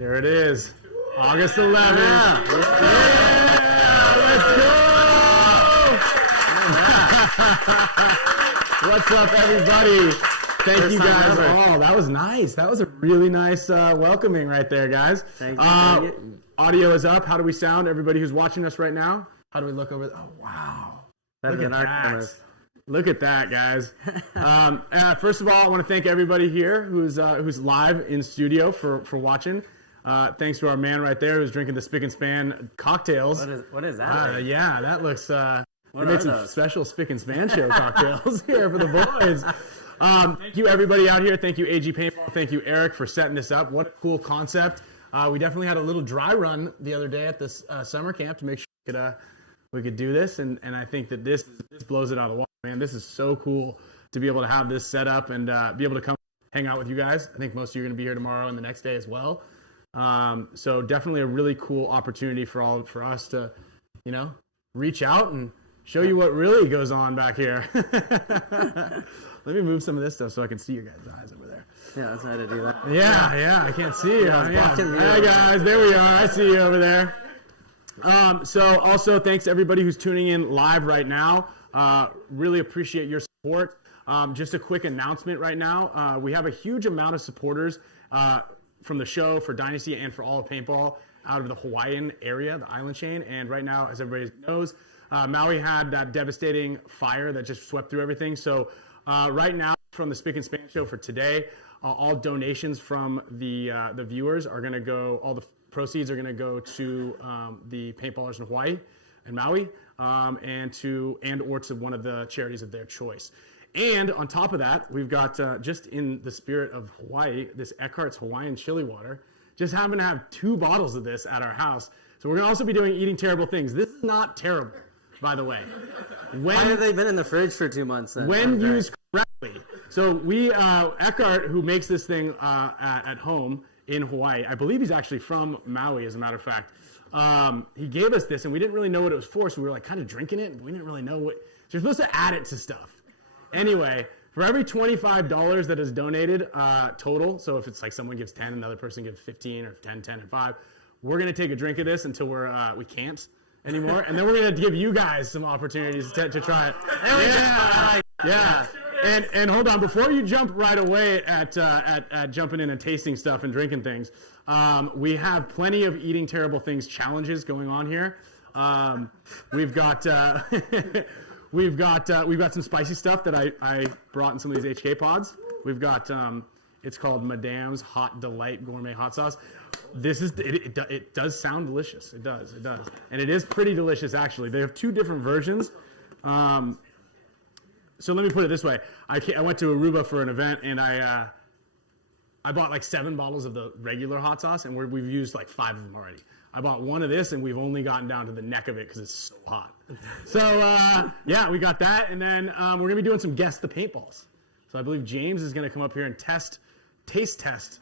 There it is. August 11th. Yeah, let's go! What's up, everybody? Thank you guys. Oh, that was nice. That was a really nice welcoming right there, guys. Thank you. Audio is up. How do we sound? Everybody who's watching us right now, how do we look over? Oh, wow. Look at that. Look at that, guys. First of all, I want to thank everybody here who's live in studio for watching. Thanks to our man right there who's drinking the Spick and Span cocktails. What is that? Yeah, that looks. We made some special Spick and Span Show cocktails here for the boys. Thank you, everybody out here. Thank you, AG-PAINTBALL. Thank you, Eric, for setting this up. What a cool concept. We definitely had a little dry run the other day at this summer camp to make sure we could do this, and I think that this blows it out of the water, man. This is so cool to be able to have this set up and be able to come hang out with you guys. I think most of you are going to be here tomorrow and the next day as well. So definitely a really cool opportunity for us to, reach out and show you what really goes on back here. Let me move some of this stuff so I can see your guys' eyes over there. Yeah, that's how to do that. Yeah, I can't see you. Hi, guys. There we are. I see you over there. So also thanks to everybody who's tuning in live right now. Really appreciate your support. Just a quick announcement right now. We have a huge amount of supporters from the show for Dynasty and for all of paintball out of the Hawaiian area, the island chain. And right now, as everybody knows, Maui had that devastating fire that just swept through everything. So right now, from the Spick and Span Show for today, all donations from the viewers are going to go, all the proceeds are going to go to the paintballers in Hawaii and Maui and or to one of the charities of their choice. And on top of that, we've got, just in the spirit of Hawaii, this Eckhart's Hawaiian chili water. Just happen to have 2 bottles of this at our house. So we're going to also be doing Eating Terrible Things. This is not terrible, by the way. Why have they been in the fridge for 2 months then? When used correctly. So we, Eckhart, who makes this thing at home in Hawaii, I believe he's actually from Maui, as a matter of fact. He gave us this, and we didn't really know what it was for, so we were like kind of drinking it, and we didn't really know what. So you're supposed to add it to stuff. Anyway, for every $25 that is donated total, so if it's like someone gives 10, another person gives 15, or 10, and 5, we're going to take a drink of this until we can't anymore, and then we're going to give you guys some opportunities to try it. Yeah. And hold on, before you jump right away at jumping in and tasting stuff and drinking things, we have plenty of Eating Terrible Things challenges going on here. We've got some spicy stuff that I brought in some of these HK pods. We've got it's called Madame's Hot Delight Gourmet Hot Sauce. It does sound delicious. It does, and it is pretty delicious actually. They have 2 different versions. So let me put it this way. I went to Aruba for an event, and I bought like 7 bottles of the regular hot sauce, and we've used like 5 of them already. I bought 1 of this, and we've only gotten down to the neck of it because it's so hot. So, yeah, we got that, and then we're going to be doing some Guess the Paintballs. So I believe James is going to come up here and taste test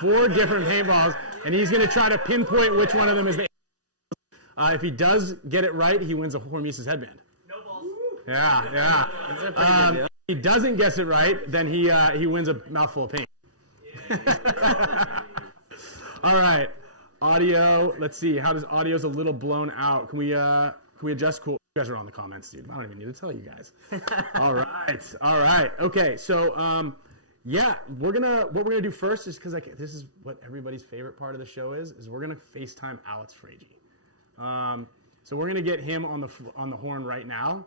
4 different paintballs, and he's going to try to pinpoint which one of them is the if he does get it right, he wins a HORMESIS headband. Yeah. If he doesn't guess it right, then he wins a mouthful of paint. All right, audio. Let's see. How does audio's a little blown out? Can we adjust? Cool. You guys are on the comments, dude. I don't even need to tell you guys. All right. Okay. So yeah, what we're gonna do first is because this is what everybody's favorite part of the show is we're gonna FaceTime Alex Frazee. So we're gonna get him on the horn right now.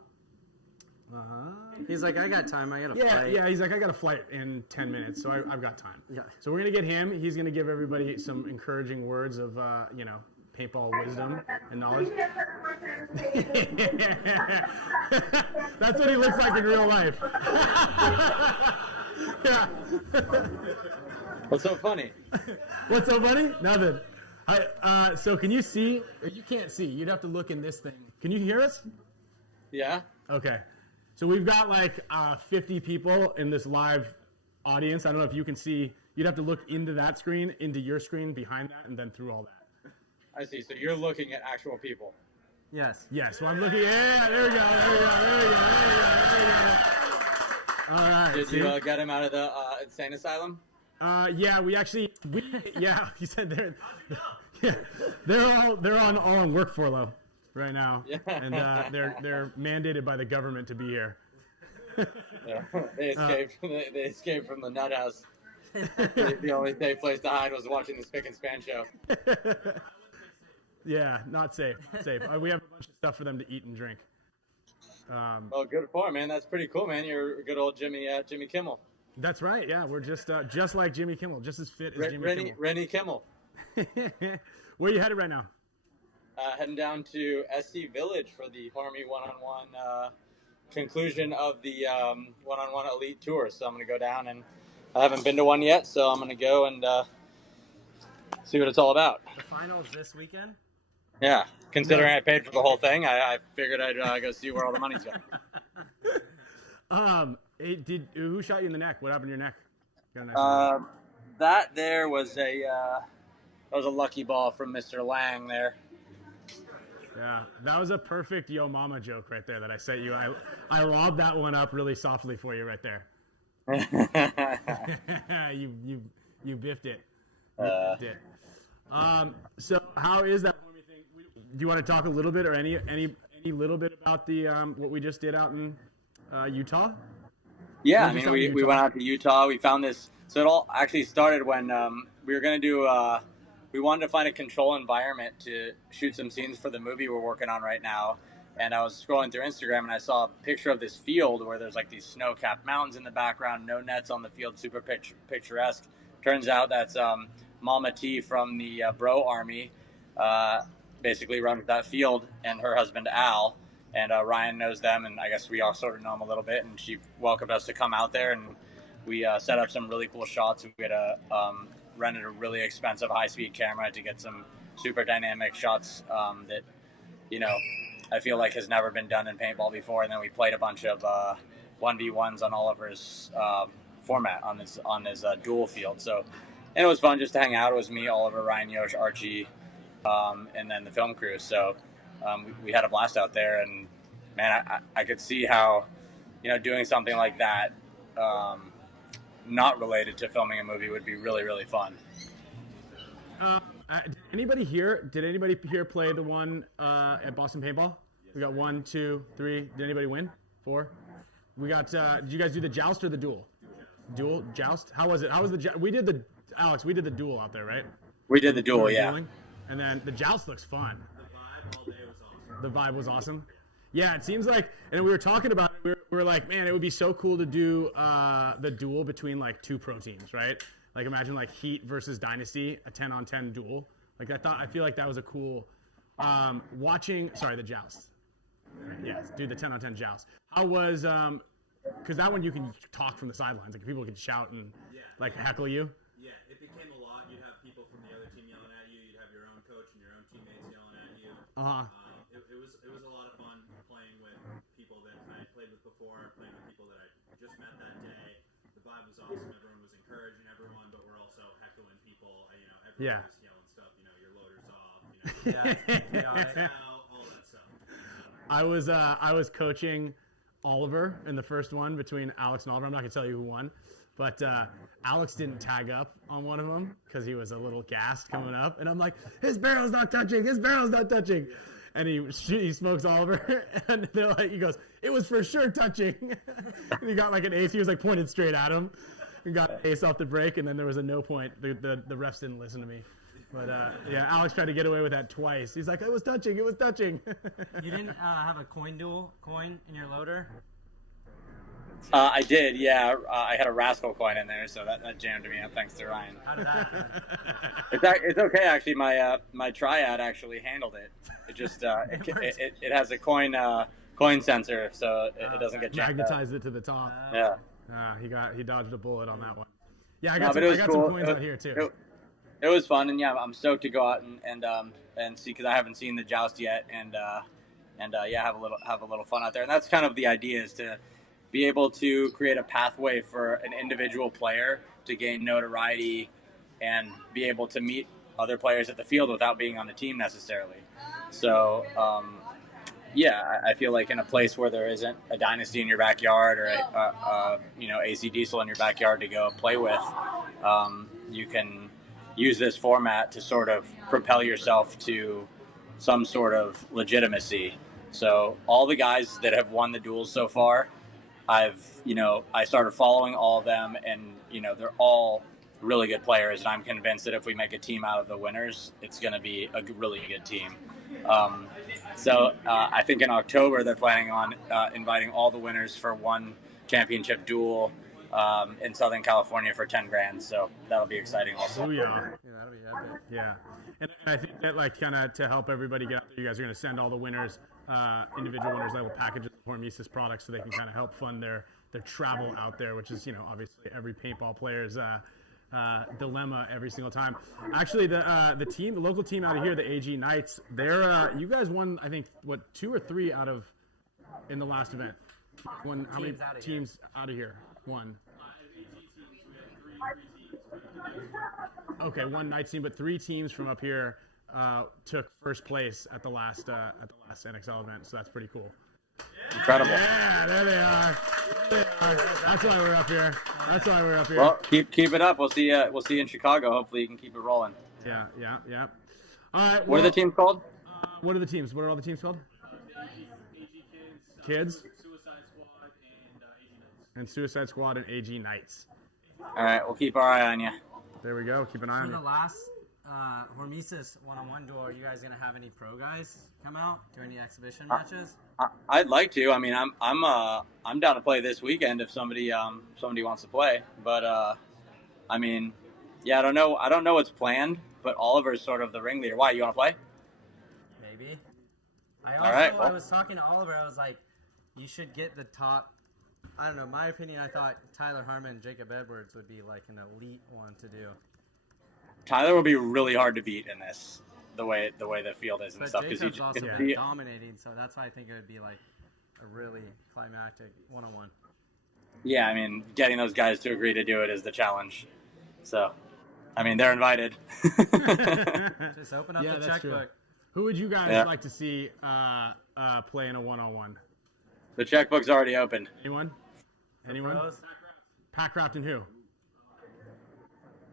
He's like, I got time. I got a flight. Yeah. He's like, I got a flight in 10 minutes, so I've got time. Yeah. So we're gonna get him. He's gonna give everybody some encouraging words of, paintball wisdom and knowledge. That's what he looks like in real life. Yeah. What's so funny? What's so funny? Nothing. So can you see? You can't see. You'd have to look in this thing. Can you hear us? Yeah. Okay. So we've got like 50 people in this live audience. I don't know if you can see. You'd have to look into that screen, into your screen, behind that, and then through all that. I see. So you're looking at actual people. Yes. Yes. So I'm looking. Yeah. There we go. All right. Did you get him out of the insane asylum? Yeah, he said they're all on work furlough right now, and they're mandated by the government to be here. Yeah. They escaped from the nut house. The only safe place to hide was watching the Spick and Span show. Yeah, not safe. We have a bunch of stuff for them to eat and drink. Well, good for him, man. That's pretty cool, man. You're a good old Jimmy Kimmel. That's right. Yeah, we're just like Jimmy Kimmel, just as fit as Jimmy Kimmel. Rennie Kimmel. Where are you headed right now? Heading down to SC Village for the Army one-on-one conclusion of the one-on-one elite tour. So I'm going to go down, and I haven't been to one yet, so I'm going to go and see what it's all about. The finals this weekend? Yeah, considering I paid for the whole thing, I figured I'd go see where all the money's going. Who shot you in the neck? What happened to your neck? That there was a lucky ball from Mr. Lang there. Yeah, that was a perfect Yo Mama joke right there that I sent you. I lobbed that one up really softly for you right there. You biffed it. So how is that thing? Do you want to talk a little bit or any little bit about the what we just did out in Utah? Yeah, I mean we went out to Utah. We found this. So it all actually started when we were going to do. We wanted to find a control environment to shoot some scenes for the movie we're working on right now. And I was scrolling through Instagram and I saw a picture of this field where there's like these snow-capped mountains in the background, no nets on the field, super picturesque. Turns out that's Mama T from the Bro Army, basically runs that field, and her husband Al. And Ryan knows them, and I guess we all sort of know them a little bit. And she welcomed us to come out there, and we set up some really cool shots. We had rented a really expensive high-speed camera to get some super dynamic shots that, I feel like has never been done in paintball before. And then we played a bunch of 1v1s on Oliver's format on his duel field. So, and it was fun just to hang out. It was me, Oliver, Ryan, Yosh, Archie, and then the film crew. So we had a blast out there, and man, I could see how, doing something like that, not related to filming a movie would be really, really fun. Did anybody here play the one at Boston Paintball? We got 1, 2, 3. Did anybody win? 4. We got. Did you guys do the joust or the duel? Duel, joust. How was it? How was the? We did the duel out there, right? We did the duel, yeah. Dueling. And then the joust looks fun. The vibe all day was awesome. The vibe was awesome. Yeah, it seems like, and we were talking about it. We were like, man, it would be so cool to do the duel between like 2 pro teams, right? Like imagine like Heat versus Dynasty, a 10-on-10 duel. Like I feel like that was a cool the joust. Yes, do the 10-on-10 joust. How was because that one you can talk from the sidelines, like people can shout and like heckle you. Yeah, it became a lot. You'd have people from the other team yelling at you. You'd have your own coach and your own teammates yelling at you. It was a lot of fun playing with people that I played with before, playing with people that I just met that day. The vibe was awesome. Everyone was encouraging everyone, but we're also heckling people. Everyone was yelling stuff. Your loader's off. All that stuff. I was coaching Oliver in the first one between Alex and Oliver. I'm not gonna tell you who won, but Alex didn't tag up on one of them because he was a little gassed coming up, and I'm like, his barrel's not touching. And he smokes Oliver, and they're like, he goes, it was for sure touching. And he got like an ace. He was like pointed straight at him, and got an ace off the break. And then there was a no point. The refs didn't listen to me. But Alex tried to get away with that twice. He's like, it was touching. You didn't have a coin in your loader? I did, yeah. I had a rascal coin in there, so that jammed me up. Thanks to Ryan. How did that happen? It's okay actually. My triad actually handled it. It just it has a coin sensor, so it doesn't get jammed. Magnetized it to the top. Yeah. He dodged a bullet on that one. Yeah, I got cool. some coins out here too. It was fun, and I'm stoked to go out and see, because I haven't seen the joust yet, and have a little fun out there. And that's kind of the idea, is to be able to create a pathway for an individual player to gain notoriety and be able to meet other players at the field without being on the team necessarily. So yeah, I feel like in a place where there isn't a dynasty in your backyard or AC Diesel in your backyard to go play with, you can use this format to sort of propel yourself to some sort of legitimacy. So all the guys that have won the duels so far, I started following all of them, and they're all really good players, and I'm convinced that if we make a team out of the winners, it's going to be a really good team. So I think in October they're planning on inviting all the winners for one championship duel in Southern California for 10 grand. So that'll be exciting also. Oh, yeah. Yeah, that'll be epic. Yeah. And I think that, like, kind of to help everybody get out there, you guys are going to send all the winners, individual winners, little packages of HORMESIS products so they can kind of help fund their travel out there, which is, obviously every paintball player's dilemma every single time. Actually, the local team out of here, the AG Knights, you guys won, I think, 2 or 3 out of in the last event. How many teams out of here? One. Okay, one Knights team, but 3 teams from up here took first place at the last NXL event, so that's pretty cool. Incredible. Yeah, there they are. That's why we're up here. Well, keep it up. We'll see you in Chicago. Hopefully you can keep it rolling. Yeah. All right. What are the teams called? What are the teams? What are all the teams called? Kids. And Suicide Squad and AG Knights. All right, we'll keep our eye on you. There we go. Keep an eye on For you. the last HORMESIS one-on-one duel, are you guys gonna have any pro guys come out? Do any exhibition matches? I'd like to. I mean, I'm down to play this weekend if somebody wants to play. But I mean, yeah, I don't know what's planned. But Oliver's sort of the ringleader. Why, you want to play? Maybe. I was talking to Oliver. I was like, you should get the top. I don't know. My opinion, I thought Tyler Harmon and Jacob Edwards would be like an elite one to do. Tyler will be really hard to beat in this, the way the field is and But stuff. Jacob's also been dominating, so that's why I think it would be like a really climactic one-on-one. Yeah, I mean, getting those guys to agree to do it is the challenge. So, I mean, they're invited. Just open up the checkbook. True. Who would you guys like to see play in a one-on-one? The checkbook's already open. Anyone? Packcraft and who?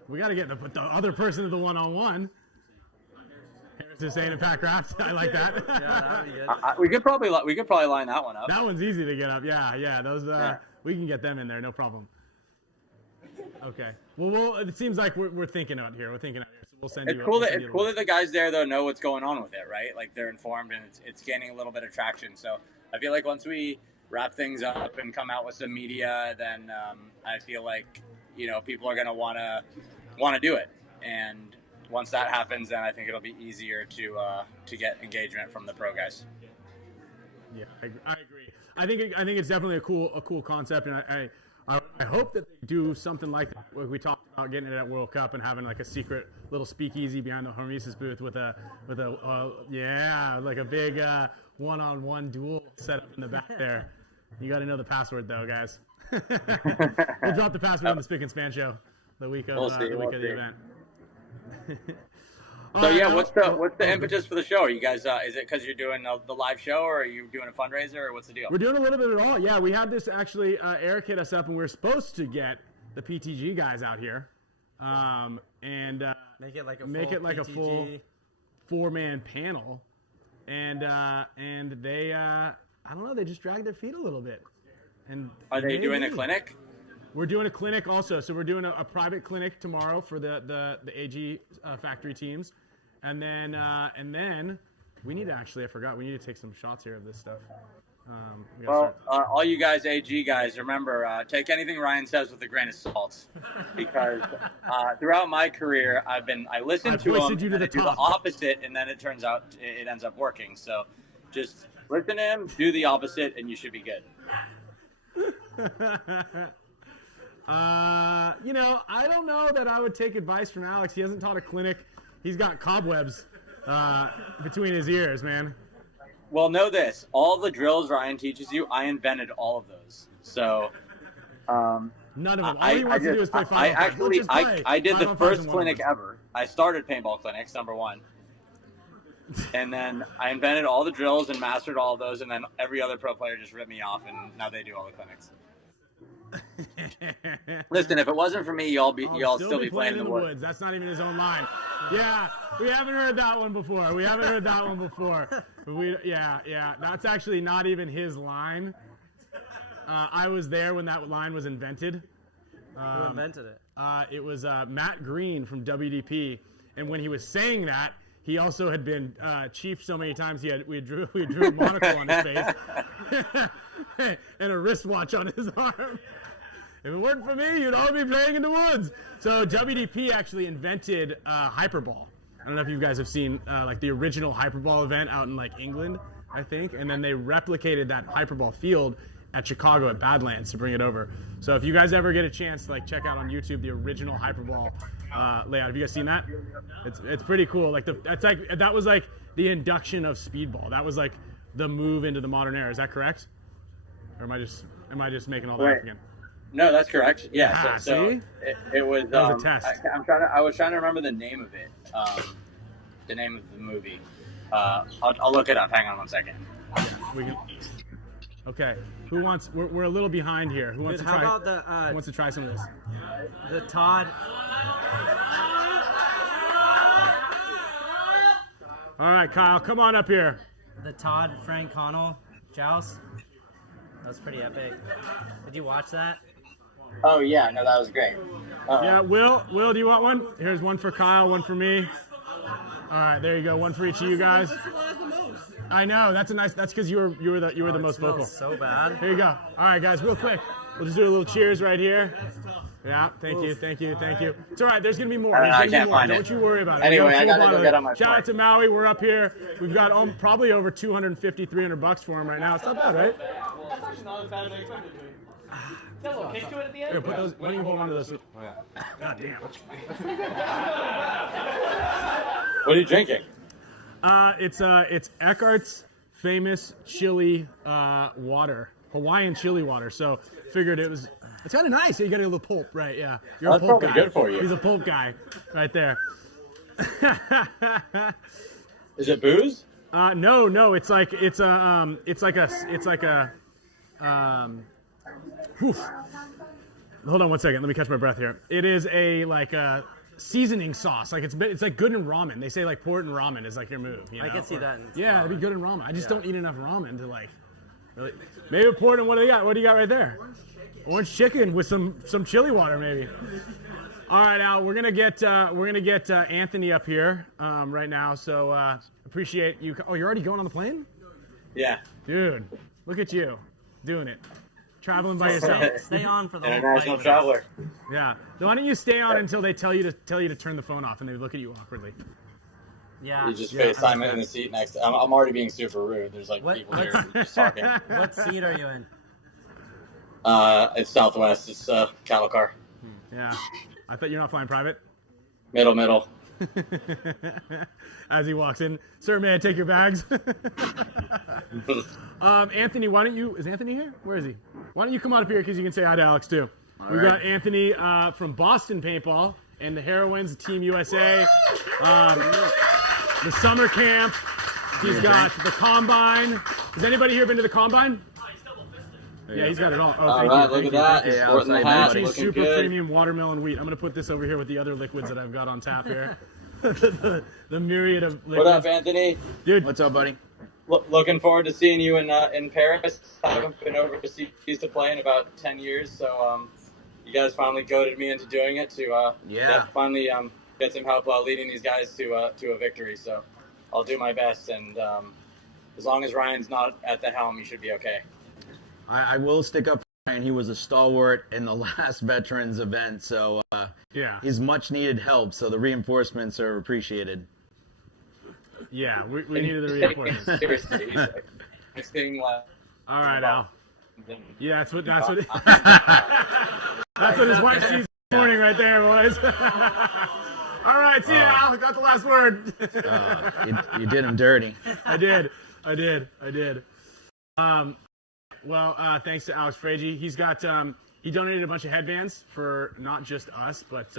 We got to get the other person to the one-on-one. Harris Hussein and Packcraft. I like that. Yeah, that would be good. We could probably line that one up. That one's easy to get up. Yeah. Those we can get them in there, no problem. Okay. Well, it seems like we're thinking out here. So we'll send you. It's cool that the guys there though know what's going on with it, right? Like they're informed and it's gaining a little bit of traction. So I feel like once we wrap things up and come out with some media, then I feel like people are gonna want to do it. And once that happens, then I think it'll be easier to get engagement from the pro guys. Yeah, I agree. I think it's definitely a cool concept, and I hope that they do something like that. We talked about getting it at World Cup and having like a secret little speakeasy behind the HORMESIS booth with a big one-on-one duel set up in the back there. You got to know the password though, guys. We'll drop the password on the Spick Span Show the week of the event. So yeah, what's the impetus for the show? Are you guys? Is it because you're doing the live show, or are you doing a fundraiser, or what's the deal? We're doing a little bit of it all. Yeah, we had this actually. Eric hit us up, and we were supposed to get the PTG guys out here, and make it like a full 4-man panel, and they I don't know, they just dragged their feet a little bit. And are they doing a clinic? We're doing a clinic also. So we're doing a private clinic tomorrow for the AG factory teams. And then we need to I forgot, we need to take some shots here of this stuff. All you guys, AG guys, remember, take anything Ryan says with a grain of salt. Because throughout my career, I listen to him and I do the opposite, and then it turns out it ends up working. So just listen to him, do the opposite, and you should be good. I don't know that I would take advice from Alex. He hasn't taught a clinic. He's got cobwebs between his ears, man. Well, know this. All the drills Ryan teaches you, I invented all of those. So, none of them. All he wants to do is play I did the first clinic ever. I started paintball clinics, number one. And then I invented all the drills and mastered all of those, and then every other pro player just ripped me off, and now they do all the clinics. Listen, if it wasn't for me, y'all still be playing in the woods. That's not even his own line. Yeah, we haven't heard that one before. Yeah. That's actually not even his line. I was there when that line was invented. Who invented it? It was Matt Green from WDP, and when he was saying that, he also had been chiefed so many times we drew a monocle on his face and a wristwatch on his arm. If it weren't for me, you'd all be playing in the woods. So WDP actually invented Hyperball. I don't know if you guys have seen like the original Hyperball event out in like England, I think, and then they replicated that Hyperball field at Chicago at Badlands to bring it over. So if you guys ever get a chance to like check out on YouTube the original Hyperball layout, have you guys seen that? It's pretty cool. Like that was like the induction of speedball. That was like the move into the modern era. Is that correct? Or am I just making all that up again? No, that's correct. Yeah. So it was. That was a test. I was trying to remember the name of it. The name of the movie. I'll look it up. Hang on one second. Okay. Who wants? We're a little behind here. Who wants to try? How about who wants to try some of this? The Todd. All right, Kyle, come on up here. The Todd Frank Connell joust. That was pretty epic. Did you watch that? Oh yeah, no, that was great. Yeah, Will, do you want one? Here's one for Kyle, one for me. All right, there you go, one for each of you guys. I know, that's because you were the most vocal. So bad. Here you go. All right, guys, real quick. We'll just do a little cheers right here. Yeah, thank you. It's all right, there's going to be more. I can't find it. Don't you worry about it. Anyway, I got to go get on my Shout out to Maui. We're up here. We've got probably over $250, $300 for him right now. It's not bad, right? That's actually not as bad as I expected to be. Got a little kick to it at the end. Here, put those. Why don't you hold on to those? Oh, yeah. God damn. What are you drinking? It's Eckhart's famous chili water, Hawaiian chili water. So figured it's kind of nice. You got a little pulp, right? Yeah, you're That's a pulp guy. probably good for you. He's a pulp guy, right there. Is it booze? No. It's like a. Whew. Hold on one second. Let me catch my breath here. It is a seasoning sauce. Like it's like good in ramen. They say like pour it in ramen is like your move. You know? I can see that. Yeah, it'd be good in ramen. I just don't eat enough ramen to like really. Maybe pour it in. What do you got? What do you got right there? Orange chicken with some chili water maybe. All right, Al. We're gonna get Anthony up here right now. So appreciate you. Oh, you're already going on the plane? Yeah. Dude, look at you doing it. Traveling by yourself. Stay on for the whole International flight. traveler. Yeah. Why don't you stay on until they tell you to turn the phone off and they look at you awkwardly? Yeah. You just FaceTime it in the seat next to I'm already being super rude. There's like people here just talking. What seat are you in? It's Southwest. It's cattle car. Yeah. I thought you're not flying private. Middle. As he walks in, sir, may I take your bags? Anthony, why don't you? Is Anthony here? Where is he? Why don't you come on up here because you can say hi to Alex too. We've got Anthony from Boston Paintball and the Heroines, Team USA, the summer camp. He's got the combine. Has anybody here been to the combine? Yeah, he's got it all. Oh, all right, look at that. Yeah, sporting the hat, looking super good. Premium watermelon wheat. I'm going to put this over here with the other liquids that I've got on tap here. the myriad of liquids. What up, Anthony? Dude. What's up, buddy? Looking forward to seeing you in Paris. I haven't been overseas to play in about 10 years, so you guys finally goaded me into doing it to finally get some help leading these guys to a victory. So I'll do my best, and as long as Ryan's not at the helm, you should be okay. I will stick up for Ryan. He was a stalwart in the last veterans event, so he's much needed help. So the reinforcements are appreciated. Yeah, we needed the reinforcements. Seriously, next thing. All right, Al. Yeah, that's what that's what his wife sees this morning right there, boys. All right, see ya, Al. Got the last word. You did him dirty. I did. Well, thanks to Alex Frazee. He's got he donated a bunch of headbands for not just us, but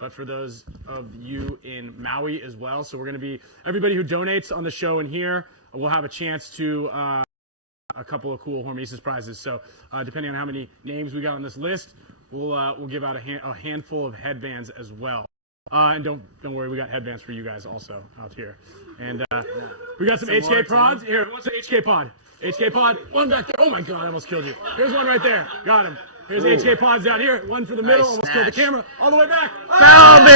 but for those of you in Maui as well. So we're going to be, everybody who donates on the show and here will have a chance to a couple of cool Hormesis prizes. So depending on how many names we got on this list, we'll give out a handful of headbands as well. And don't worry, we got headbands for you guys also out here. And we got some HK pods. Here, what's the HK pod? HK pod, one back there. Oh my God, I almost killed you. Here's one right there. Got him. Here's HK pods down here. One for the middle. Nice almost killed the camera. All the way back. Foul me!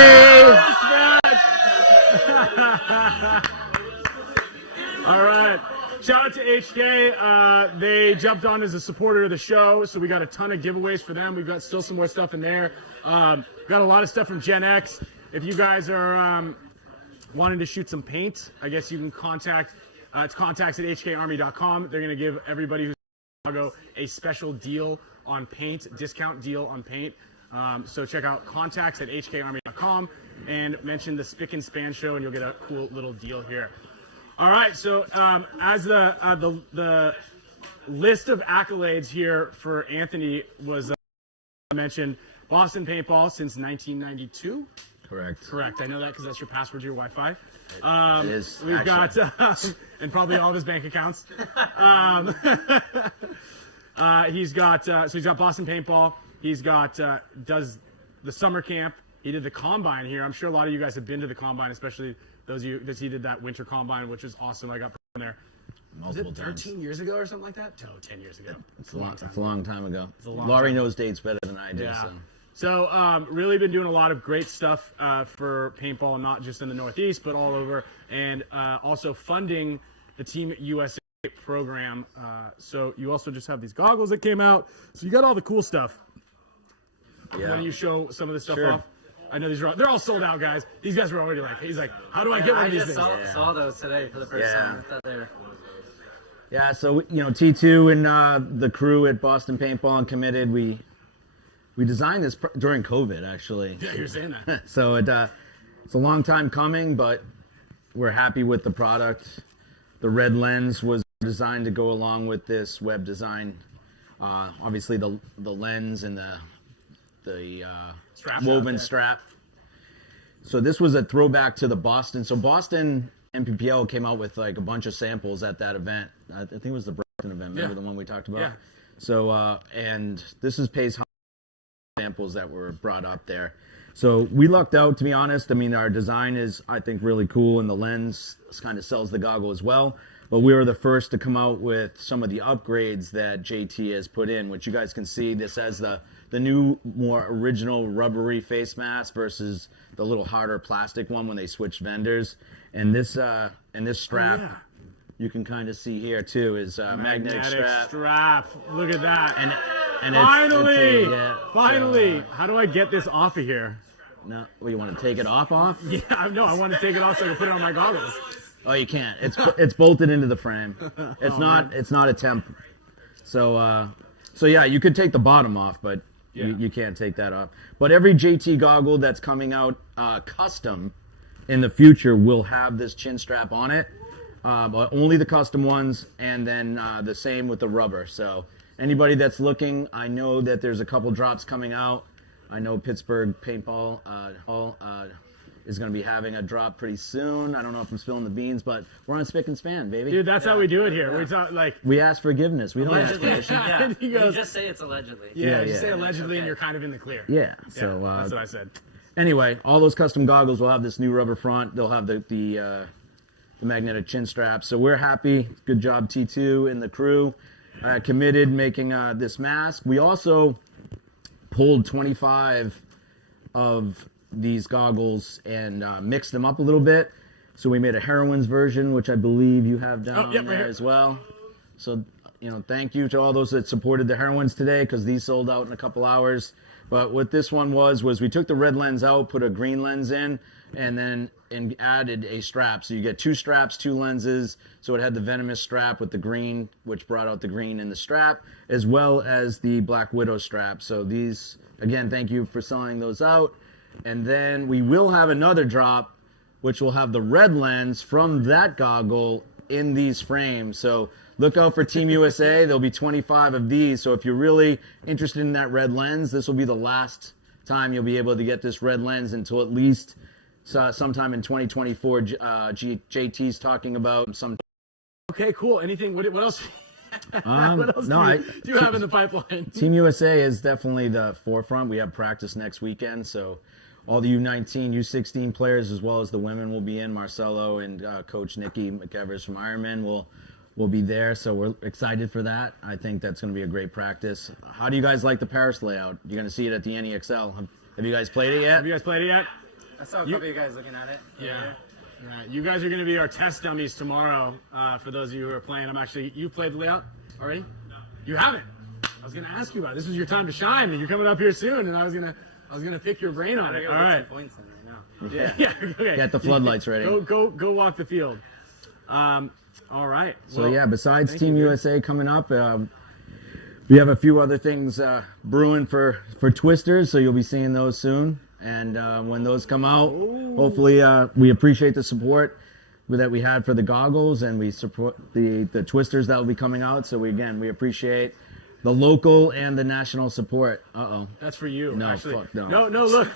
All right. Shout out to HK. They jumped on as a supporter of the show, so we got a ton of giveaways for them. We've got still some more stuff in there. Got a lot of stuff from Gen X. If you guys are wanting to shoot some paint, I guess you can contact. It's contacts@hkarmy.com. They're going to give everybody who's in Chicago a special deal on paint, discount deal on paint. So check out contacts@hkarmy.com and mention the Spick Span Show, and you'll get a cool little deal here. All right, so as the list of accolades here for Anthony was mentioned, Boston Paintball since 1992. Correct. I know that because that's your password to your Wi-Fi. It is. We've got and probably all of his bank accounts. He's got Boston Paintball. He's got does the summer camp. He did the combine here. I'm sure a lot of you guys have been to the combine, especially those of you that he did that winter combine, which was awesome. I got put on there. Multiple times. 13 years ago or something like that? No, 10 years ago. It's a long time ago. Laurie knows dates better than I do. Yeah. So really been doing a lot of great stuff for paintball, not just in the Northeast, but all over, and also funding the Team USA program. So you also just have these goggles that came out. So you got all the cool stuff. Yeah. Why don't you show some of this stuff off? I know they're all sold out, guys. These guys were already like, he's like, how do I get one of these things? I just saw those today for the first time. I thought they were... Yeah, so T2 and the crew at Boston Paintball and Committed, we designed this during COVID, actually. Yeah, you're saying that. So it's a long time coming, but we're happy with the product. The red lens was designed to go along with this web design. Obviously, the lens and the woven strap. So this was a throwback to the Boston. So Boston MPPL came out with like a bunch of samples at that event. I think it was the Boston event. Remember the one we talked about? Yeah. So and this is Pay's samples that were brought up there. So we lucked out, to be honest. I mean, our design is, I think, really cool, and the lens kind of sells the goggle as well. But we were the first to come out with some of the upgrades that JT has put in, which you guys can see. This has the new, more original rubbery face mask versus the little harder plastic one when they switched vendors. And this strap, you can kind of see here too, is magnetic strap. Look at that. And finally, finally. How do I get this off of here? No, well, you want to take it off? Yeah, no, I want to take it off so I can put it on my goggles. Oh, you can't. It's bolted into the frame. It's not a temp. So yeah, you could take the bottom off, but you can't take that off. But every JT goggle that's coming out custom in the future will have this chin strap on it. But only the custom ones, and then the same with the rubber. So anybody that's looking, I know that there's a couple drops coming out. I know Pittsburgh Paintball is going to be having a drop pretty soon. I don't know if I'm spilling the beans, but we're on Spick and Span, baby. Dude, that's how we do it here. We talk we ask forgiveness. We don't ask permission. He goes, you just say it's allegedly. You say allegedly, and you're kind of in the clear. Yeah. So that's what I said. Anyway, all those custom goggles will have this new rubber front. They'll have the magnetic chin strap. So we're happy. Good job, T2 and the crew. Committed making this mask. We also pulled 25 of these goggles and mixed them up a little bit. So we made a heroines version, which I believe you have down there as well. So, thank you to all those that supported the heroines today, because these sold out in a couple hours. But what this one was we took the red lens out, put a green lens in, and added a strap. So you get two straps, two lenses. So it had the venomous strap with the green, which brought out the green in the strap, as well as the Black Widow strap. So these, again, thank you for selling those out. And then we will have another drop, which will have the red lens from that goggle in these frames. So look out for Team USA. There'll be 25 of these. So if you're really interested in that red lens, this will be the last time you'll be able to get this red lens until at least sometime in 2024. JT's talking about some. Okay, cool. Anything? What else? What else do you have in the pipeline? Team USA is definitely the forefront. We have practice next weekend, so all the U19, U16 players, as well as the women, will be in. Marcelo and Coach Nikki McEvers from Ironman will be there, so we're excited for that. I think that's going to be a great practice. How do you guys like the Paris layout? You're going to see it at the NEXL. Have you guys played it yet? Have you guys played it yet? I saw a couple of you guys looking at it. Yeah. You guys are going to be our test dummies tomorrow. For those of you who are playing, you played the layout already? No. You haven't? I was going to ask you about it. This was your time to shine, and you're coming up here soon, and I was gonna pick your brain on it. All right. Points in right now. Yeah. Okay. Get the floodlights ready. Go walk the field. All right. So besides Team USA coming up, we have a few other things brewing for Twisters, so you'll be seeing those soon. And when those come out, hopefully we appreciate the support that we had for the goggles, and we support the Twisters that will be coming out. So we appreciate the local and the national support. That's for you. No, actually. fuck no. No, look.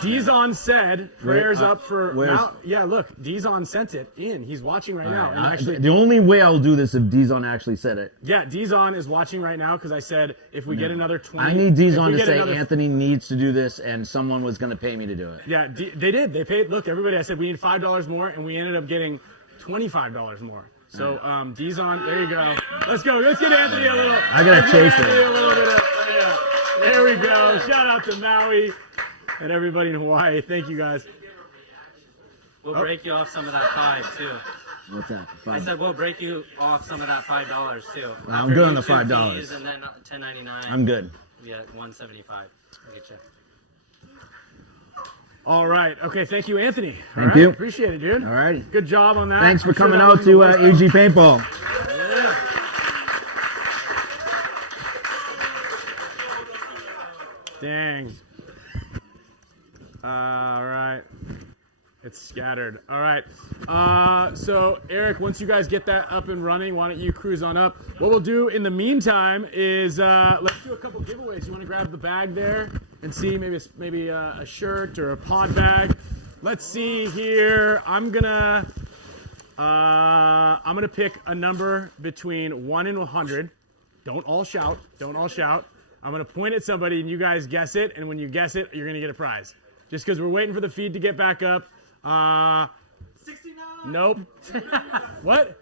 Dizon said prayers up for. Look, Dizon sent it in. He's watching right now. And actually, the only way I'll do this if Dizon actually said it. Yeah, Dizon is watching right now because I said if we get another 20. I need Dizon to say Anthony needs to do this, and someone was going to pay me to do it. Yeah, they did. They paid. Look, everybody. I said we need $5 more, and we ended up getting $25 more. So, Dizon, there you go. Let's go. Let's get Anthony a little. I gotta chase it. There we go. Shout out to Maui and everybody in Hawaii. Thank you guys. We'll break you off some of that $5 too. What's that? I said we'll break you off some of that $5 too. I'm good on the $5. And then $10.99. I'm good. Yeah, $175. I'll get you. All right. Okay. Thank you, Anthony. Thank you. Appreciate it, dude. All right. Good job on that. Thanks for coming out to AG-PAINTBALL. Yeah. Dang. All right. It's scattered. All right. So, Eric, once you guys get that up and running, why don't you cruise on up? What we'll do in the meantime is let's do a couple giveaways. You want to grab the bag there and see maybe a shirt or a pod bag. Let's see here. I'm gonna pick a number between 1 and 100. Don't all shout. Don't all shout. I'm gonna point at somebody and you guys guess it. And when you guess it, you're gonna get a prize. Just because we're waiting for the feed to get back up. 69. Nope. What?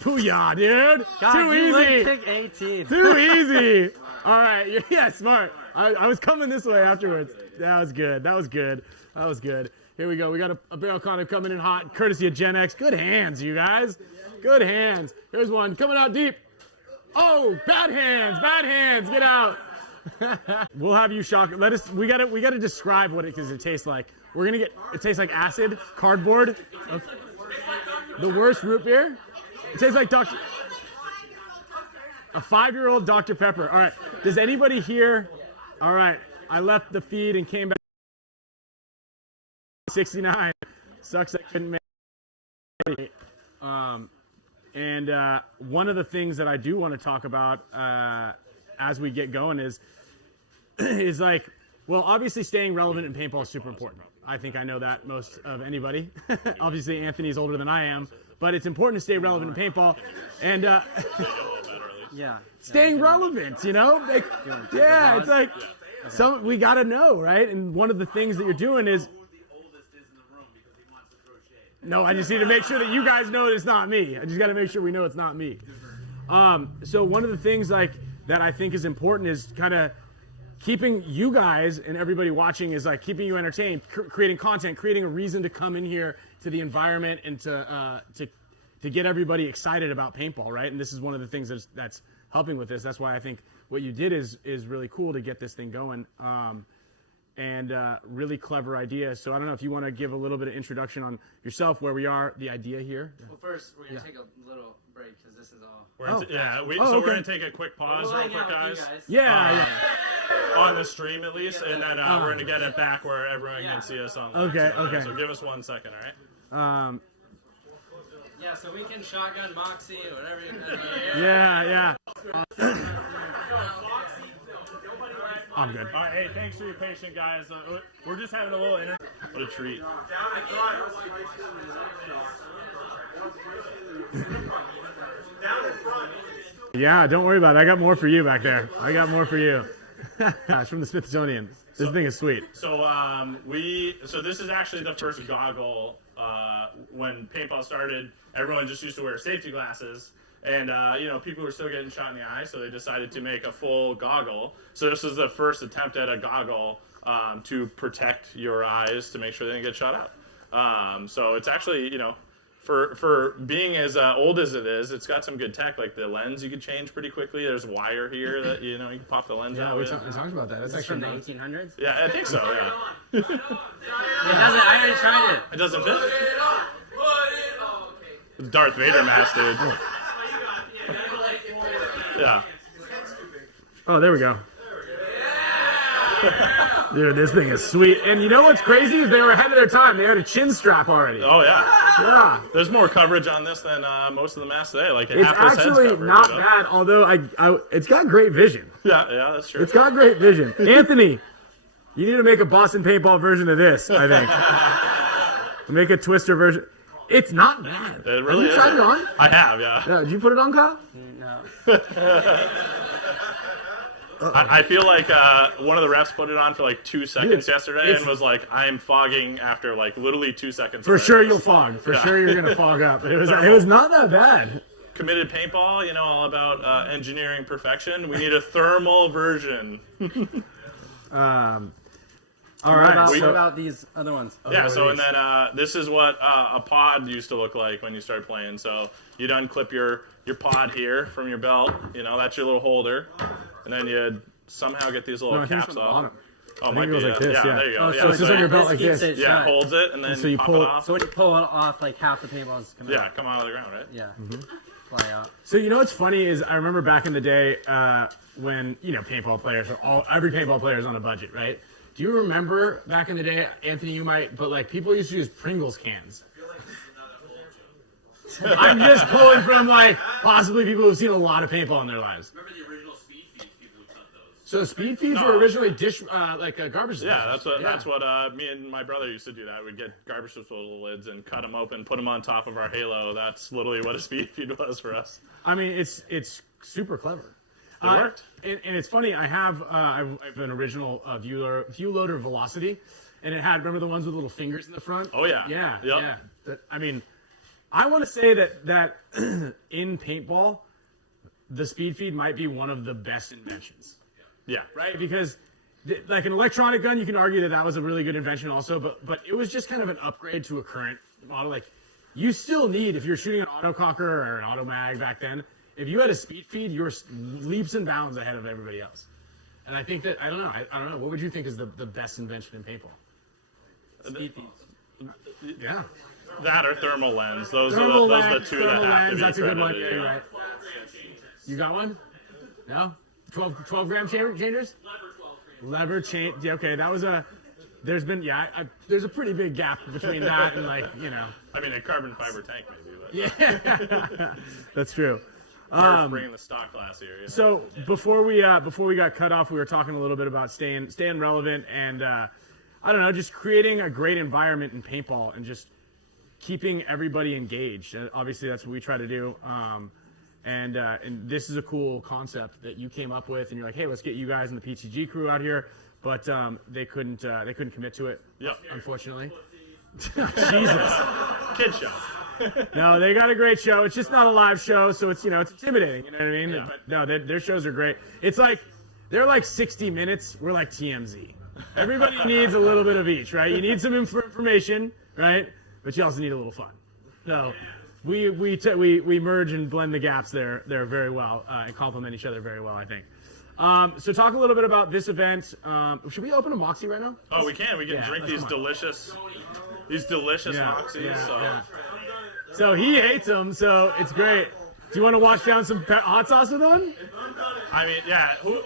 Pooyah, dude. God, Too easy. Pick 18. Too easy. All right. Yeah, smart. I was coming this way afterwards. That was good. That was good. That was good. Here we go. We got a barrel condom coming in hot, courtesy of Gen X. Good hands, you guys. Good hands. Here's one coming out deep. Oh, bad hands. Bad hands. Get out. We'll have you shock. We gotta describe what it tastes like. We're gonna get. It tastes like acid, cardboard. The worst root beer. It tastes like a 5-year-old Dr. Pepper. All right. Does anybody here? All right. I left the feed and came back. 69. Sucks I couldn't make it. And one of the things that I do want to talk about as we get going is like, well, obviously staying relevant in paintball is super important. I think I know that most of anybody. Obviously, Anthony's older than I am, but it's important to stay relevant in paintball. And staying relevant, you know? Like, yeah, it's like we got to know, right? And one of the things that you're doing is. No, I just need to make sure that you guys know it's not me. I just got to make sure we know it's not me. So one of the things like that I think is important is kind of keeping you guys and everybody watching is like keeping you entertained, creating content, creating a reason to come in here to the environment and to get everybody excited about paintball, right? And this is one of the things that's helping with this. That's why I think what you did is really cool to get this thing going. And really clever idea. So I don't know if you want to give a little bit of introduction on yourself, where we are, the idea here. Well, first we're gonna take a little break because this is all. We're gonna take a quick pause, real quick, guys. Yeah. On the stream at least, and then we're gonna get it back where everyone can see us on. Okay. So give us 1 second, all right? Yeah, so we can shotgun Moxie or whatever. Yeah. I'm good. All right, hey, thanks for your patience, guys. We're just having a little interview. What a treat. Yeah, don't worry about it. I got more for you back there. I got more for you. It's from the Smithsonian. This thing is sweet. So so this is actually the first goggle. When paintball started, everyone just used to wear safety glasses, and you know, people were still getting shot in the eye, so they decided to make a full goggle. So this is the first attempt at a goggle to protect your eyes to make sure they didn't get shot out. So it's actually, you know, for being as old as it is, it's got some good tech. Like the lens, you can change pretty quickly. There's wire here that, you know, you can pop the lens out. We talked about that. That's actually from the 1800s. Yeah, I think so. Yeah. It doesn't. I already tried it. It doesn't fit. It's Darth Vader mask, dude. Yeah. Oh, there we go. Dude, this thing is sweet. And you know what's crazy is they were ahead of their time. They had a chin strap already. Oh yeah. Yeah. There's more coverage on this than most of the masks today. Like It's half this head's actually covered, not you know? bad, although it's got great vision. Yeah, that's true. It's got great vision. Anthony, you need to make a Boston Paintball version of this, I think. Make a Twister version. It's not bad. It really Have you tried it on? I have, yeah. Yeah, did you put it on, Kyle? No. I feel like one of the refs put it on for like 2 seconds yesterday and was like, I am fogging after like literally 2 seconds. For sure you'll fog. For sure you're going to fog up. It was not that bad. Committed paintball, you know, all about engineering perfection. We need a thermal version. All right. What about these other ones? Yeah, so and then this is what a pod used to look like when you started playing. So you'd unclip your pod here from your belt. You know, that's your little holder. And then you'd somehow get these little caps off. Oh, might be. Like this, yeah, there you go. Oh, yeah, so it's just on your belt like this. Yeah, holds it, and then so you pop pull it off. So when you pull it off, like half the paintballs come out. Yeah, come out of the ground, right? Yeah. Fly out. So you know what's funny is I remember back in the day when, you know, paintball players every paintball player is on a budget, right? Do you remember back in the day, Anthony, you might, but like people used to use Pringles cans. I'm just pulling from like possibly people who've seen a lot of paintball in their lives. Remember the original speed feeds? People who cut those. So speed feeds were originally garbage. Yeah, that's what me and my brother used to do. That we'd get garbage disposal lids and cut them open, put them on top of our Halo. That's literally what a speed feed was for us. I mean, it's super clever. It worked. And it's funny. I have an original view loader Velocity, and it had, remember the ones with little fingers in the front? Oh yeah. Yeah. Yep. Yeah. I mean, I want to say that in paintball, the speed feed might be one of the best inventions. Yeah. Right? Because like an electronic gun, you can argue that was a really good invention also, but it was just kind of an upgrade to a current model. Like you still need, if you're shooting an autococker or an auto mag back then, if you had a speed feed, you were leaps and bounds ahead of everybody else. And I think that, I don't know. What would you think is the best invention in paintball? Speed feeds. Yeah. That or thermal lens. Those are the two that have to be That's a good one. credited, Yeah, you're right. You got one? No? 12 gram changers? Lever change. Yeah, okay, that was there's been, there's a pretty big gap between that and like, you know. I mean, a carbon fiber tank maybe. But Yeah. That's true. bringing the stock class here. You know? So before we got cut off, we were talking a little bit about staying relevant and I don't know, just creating a great environment in paintball and just keeping everybody engaged. Obviously, that's what we try to do. And this is a cool concept that you came up with, and you're like, hey, let's get you guys and the PTG crew out here, but they couldn't commit to it. Yep. Unfortunately. Jesus. Kid show. No, they got a great show. It's just not a live show, so it's it's intimidating. You know what I mean? Yeah. But no, their shows are great. It's like they're like 60 minutes. We're like TMZ. Everybody needs a little bit of each, right? You need some information, right? But you also need a little fun. So we merge and blend the gaps there very well and complement each other very well, I think. So talk a little bit about this event. Should we open a Moxie right now? Oh, we can. We can drink these delicious Moxies. Yeah. So he hates them, so it's great. Do you want to wash down some hot sauce with them? I mean, yeah. Who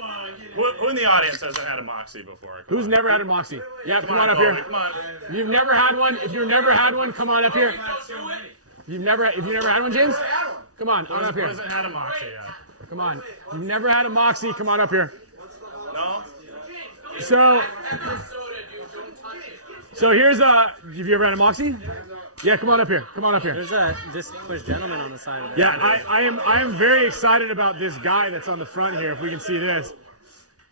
in the audience hasn't had a Moxie before? Who's never had a Moxie? Yeah, come on up here. Come on. If you've never had one, come on up here. If you've never had one, James? Come on up Who here. hasn't had a Moxie yet? Come on. If you've never had a Moxie, come on up here. No? So here's have you ever had a Moxie? Yeah, come on up here. Come on up here. There's a distinguished gentleman on the side of it. Yeah, I am very excited about this guy that's on the front here. If we can see this.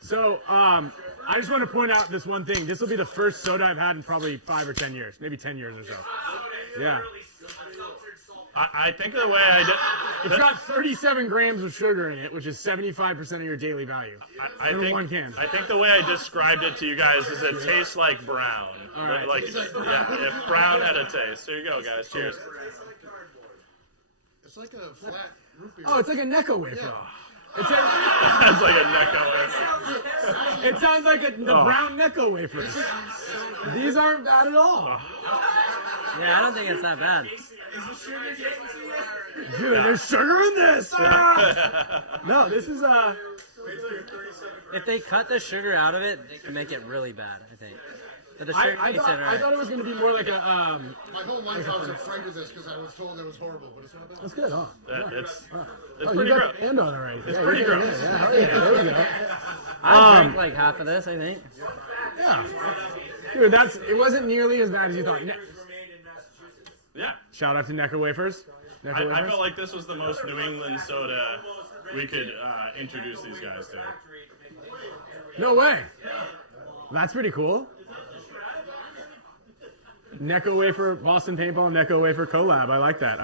So I just want to point out this one thing. This will be the first soda I've had in probably 5 or 10 years, maybe 10 years or so. Yeah. I think the way I did. It's got 37 grams of sugar in it, which is 75% of your daily value. I think one can. I think the way I described it to you guys is it tastes like brown. All right. Like yeah, if brown had a taste. Here you go, guys. Cheers. It's like a flat root beer. Oh, it's like a Necco wafer. Yeah. It's like a Necco wafer. It sounds like the brown Necco wafers. These aren't bad at all. Yeah, I don't think it's that bad. Dude, there's sugar in this. No, this is If they cut the sugar out of it, they can make it really bad, I think. But the sugar I thought it was going to be more like a. My whole life I was afraid of this because I was told it was horrible, but it's not bad. That's good, huh? It's pretty gross. And on already. It's pretty gross. Yeah, there we go. I drank like half of this, I think. Yeah. Dude, it wasn't nearly as bad as you thought. Yeah. Shout out to Necco wafers. I felt like this was the most New England soda we could introduce these guys to. No way. That's pretty cool. Necco wafer, Boston Paintball, Necco wafer collab. I like that.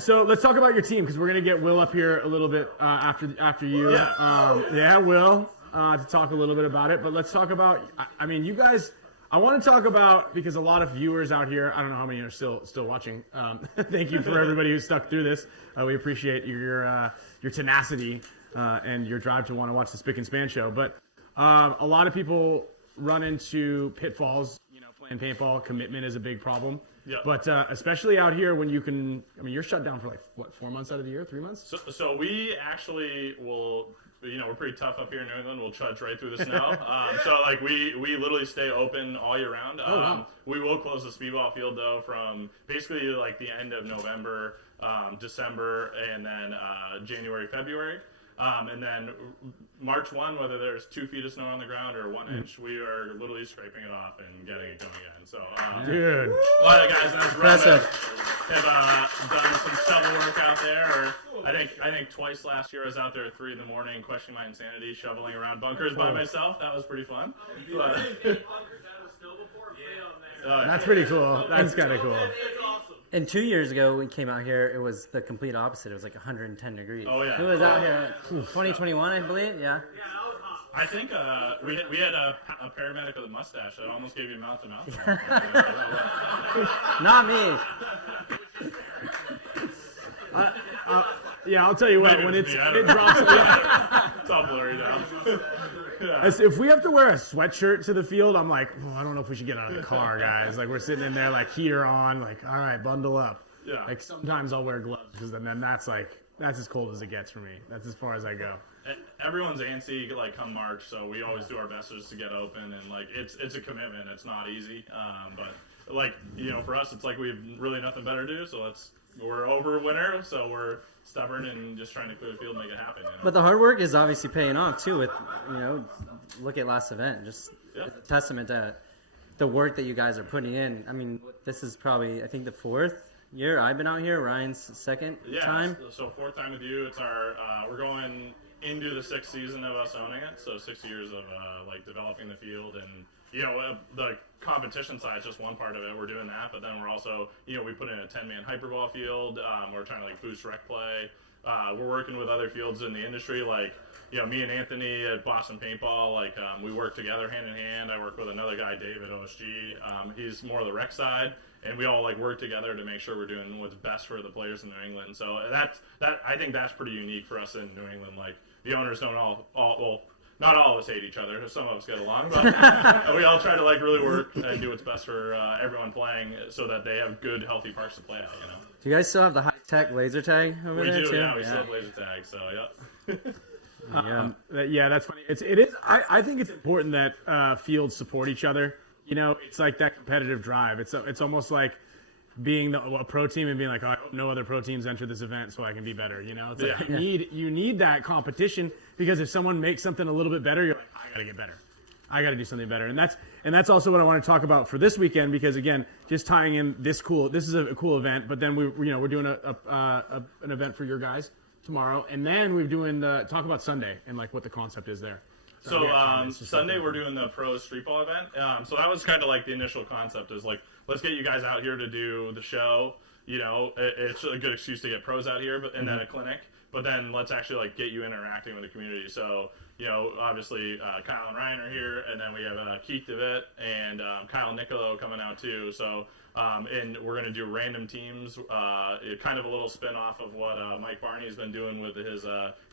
So let's talk about your team because we're gonna get Will up here a little bit after you. Yeah. Will, to talk a little bit about it. But let's talk about. I mean, you guys. I want to talk about because a lot of viewers out here. I don't know how many are still watching. Thank you for everybody who stuck through this. We appreciate your tenacity and your drive to want to watch the Spick Span Show. But a lot of people run into pitfalls. You know, playing paintball, commitment is a big problem. Yeah. But especially out here when you can. I mean, you're shut down for like what, 4 months out of the year, 3 months? So we actually will. You know, we're pretty tough up here in New England. We'll trudge right through the snow. So, like, we literally stay open all year round. Wow. We will close the speedball field, though, from basically, like, the end of November, December, and then January, February. And then March 1, whether there's 2 feet of snow on the ground or 1 inch, we are literally scraping it off and getting it going again. So, Dude. A lot of guys in this room have done some shovel work out there. Or I think twice last year I was out there at 3 in the morning, questioning my insanity, shoveling around bunkers by myself. That was pretty fun. That's pretty cool. That's kind of cool. And 2 years ago, when we came out here, it was the complete opposite. It was like 110 degrees. Oh, yeah. Who was out here? 2021, I believe. Yeah. I think we had a paramedic with a mustache that almost gave you mouth to mouth. Not me. Yeah, I'll tell you what. Maybe When it drops, it's all blurry now. if we have to wear a sweatshirt to the field, I'm like, I don't know if we should get out of the car, guys. Like we're sitting in there, like heater on, like all right, bundle up. Yeah. Like sometimes I'll wear gloves because then that's as cold as it gets for me. That's as far as I go. Everyone's antsy like come March, so we always do our best just to get open, and like it's a commitment. It's not easy, but like for us, it's like we have really nothing better to do. So we're over winter, so we're stubborn and just trying to clear the field and make it happen. But the hard work is obviously paying off too. With look at last event, just it's a testament to the work that you guys are putting in. I mean, this is probably I think the 4th year I've been out here. Ryan's 2nd time. So 4th time with you. It's our we're going into the 6th season of us owning it. So 6 years of like developing the field, and the competition side is just one part of it. We're doing that, but then we're also we put in a 10-man hyperball field. We're trying to like boost rec play. We're working with other fields in the industry, like me and Anthony at Boston Paintball. Like we work together hand in hand. I work with another guy, David OSG. He's more of the rec side. And we all like work together to make sure we're doing what's best for the players in New England. So I think that's pretty unique for us in New England. Like the owners don't well, not all of us hate each other. Some of us get along, but we all try to like really work and do what's best for everyone playing, so that they have good, healthy parks to play at. Do you guys still have the high-tech laser tag over there do, too? yeah. We still have laser tag. So yeah, that's funny. It is. I think it's important that fields support each other. It's like that competitive drive. It's almost like being a pro team and being like, oh, I hope no other pro teams enter this event so I can be better. It's like you need that competition, because if someone makes something a little bit better, you're like, got to get better. I got to do something better. And that's also what I want to talk about for this weekend, because again, just tying in this is a cool event, but then we're doing an event for your guys tomorrow, and then we're doing talk about Sunday and like what the concept is there. So Sunday we're doing the pro street ball event. So that was kind of like the initial concept is like, let's get you guys out here to do the show. You know, it's a good excuse to get pros out here, and then a clinic. But then let's actually like get you interacting with the community. So, you know, obviously Kyle and Ryan are here, and then we have Keith DeVitt and Kyle Nicolo coming out too. So, and we're going to do random teams, kind of a little spin off of what Mike Barney's been doing with his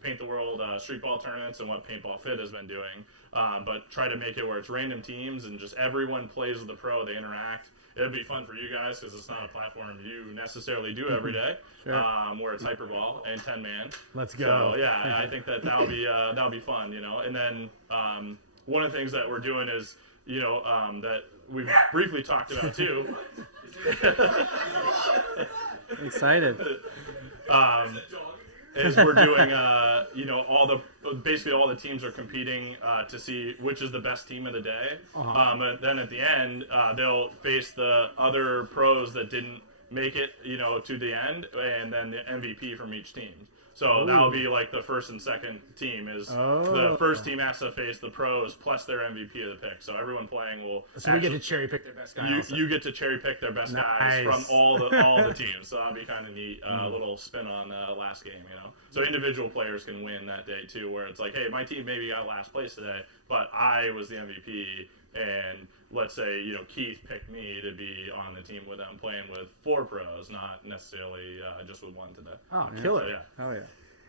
Paint the World street ball tournaments and what Paintball Fit has been doing. But try to make it where it's random teams and just everyone plays with the pro, they interact. It'd be fun for you guys because it's not a platform you necessarily do every day, where it's hyperball and 10-man. Let's go. So yeah, I think that'll be fun, you know. And then one of the things that we're doing is, you know, that we've briefly talked about too. Excited. Is we're doing, you know, basically all the teams are competing to see which is the best team of the day. And then at the end, they'll face the other pros that didn't make it, you know, to the end, and then the MVP from each team. So that'll be like the first and second team is the first team has to face the pros plus their MVP of the pick. So everyone playing will. So we get to cherry pick their best guys. You get to cherry pick their best guys from all the teams. So that'll be kind of neat. Little spin on last game, you know. So individual players can win that day too, where it's like, hey, my team maybe got last place today, but I was the MVP, and let's say, you know, Keith picked me to be on the team with them playing with 4 pros, not necessarily just with 1 today. Oh, killer. So, yeah. Oh, yeah.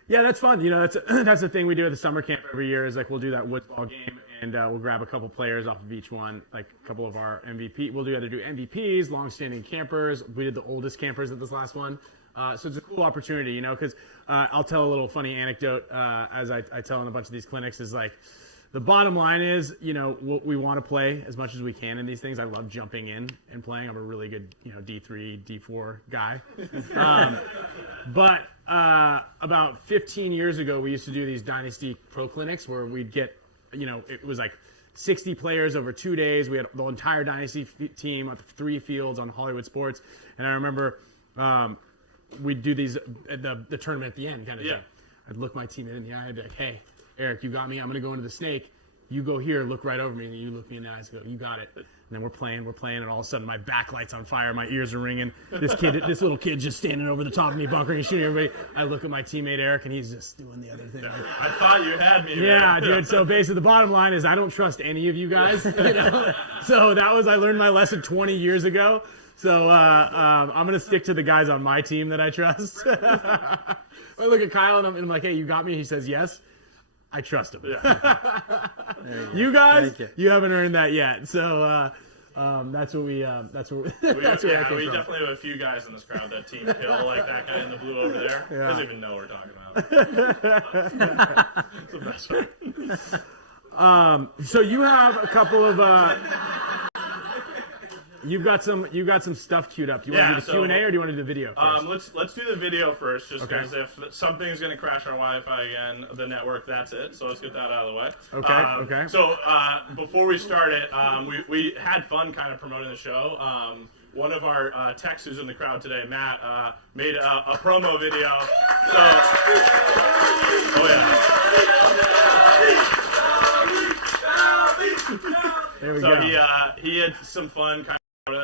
Yeah, that's fun. You know, that's the thing we do at the summer camp every year is like we'll do that woods ball game, and we'll grab a couple players off of each one, like a couple of our MVP. We'll either do MVPs, long-standing campers. We did the oldest campers at this last one. So it's a cool opportunity, you know, because I'll tell a little funny anecdote as I tell in a bunch of these clinics is like, the bottom line is, you know, we want to play as much as we can in these things. I love jumping in and playing. I'm a really good, you know, D3, D4 guy. But about 15 years ago, we used to do these Dynasty Pro Clinics where we'd get, you know, it was like 60 players over 2 days. We had the entire Dynasty team at 3 fields on Hollywood Sports. And I remember we'd do these at the tournament at the end kind of thing. I'd look my teammate in the eye and be like, hey, Eric, you got me. I'm going to go into the snake. You go here, look right over me, and you look me in the eyes and go, you got it. And then we're playing, and all of a sudden my backlight's on fire, my ears are ringing. This little kid just standing over the top of me, bunkering and shooting everybody. I look at my teammate Eric, and he's just doing the other thing. I thought you had me. Yeah, man. dude. So basically the bottom line is I don't trust any of you guys. You know? So I learned my lesson 20 years ago. So I'm going to stick to the guys on my team that I trust. I look at Kyle, and I'm like, hey, you got me? He says yes. I trust him. Yeah. You guys, you haven't earned that yet. So that's what we. That's what. We definitely have a few guys in this crowd that team kill, like that guy in the blue over there. Yeah. Doesn't even know what we're talking about. It's the best part. So you have a couple of. You've got some stuff queued up. Do you want to do the Q&A or do you want to do the video first? Let's do the video first, just because if something's going to crash our Wi-Fi again, the network, that's it. So let's get that out of the way. Okay. So before we start it, we had fun kind of promoting the show. One of our techs who's in the crowd today, Matt, made a promo video. There we go. He had some fun kind of.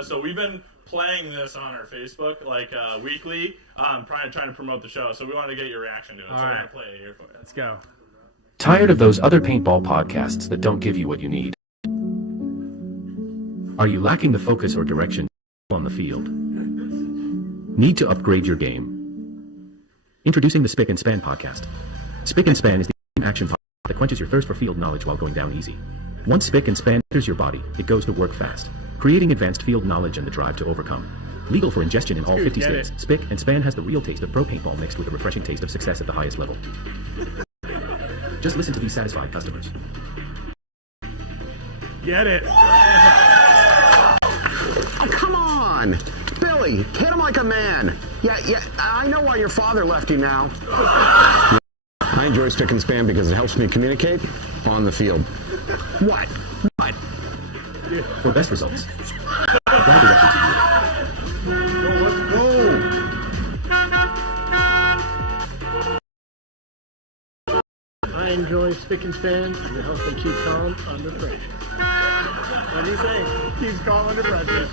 So we've been playing this on our Facebook like weekly, trying to promote the show. So we wanted to get your reaction to it. We're going to play it here for you. Let's go. Tired of those other paintball podcasts that don't give you what you need? Are you lacking the focus or direction on the field? Need to upgrade your game? Introducing the Spick Span podcast. Spick Span is the action podcast that quenches your thirst for field knowledge while going down easy. Once Spick Span enters your body, it goes to work fast, creating advanced field knowledge and the drive to overcome. Legal for ingestion in all 50 states, Spick Span has the real taste of pro paintball mixed with a refreshing taste of success at the highest level. Just listen to these satisfied customers. Get it. Oh, come on. Billy, hit him like a man. Yeah, I know why your father left you now. I enjoy Spick and Span because it helps me communicate on the field. What? What? For best results, apply directly to you. Let's go. I enjoy Spick and Span and it helps me keep calm under pressure. What do you say? Keep calm under pressure.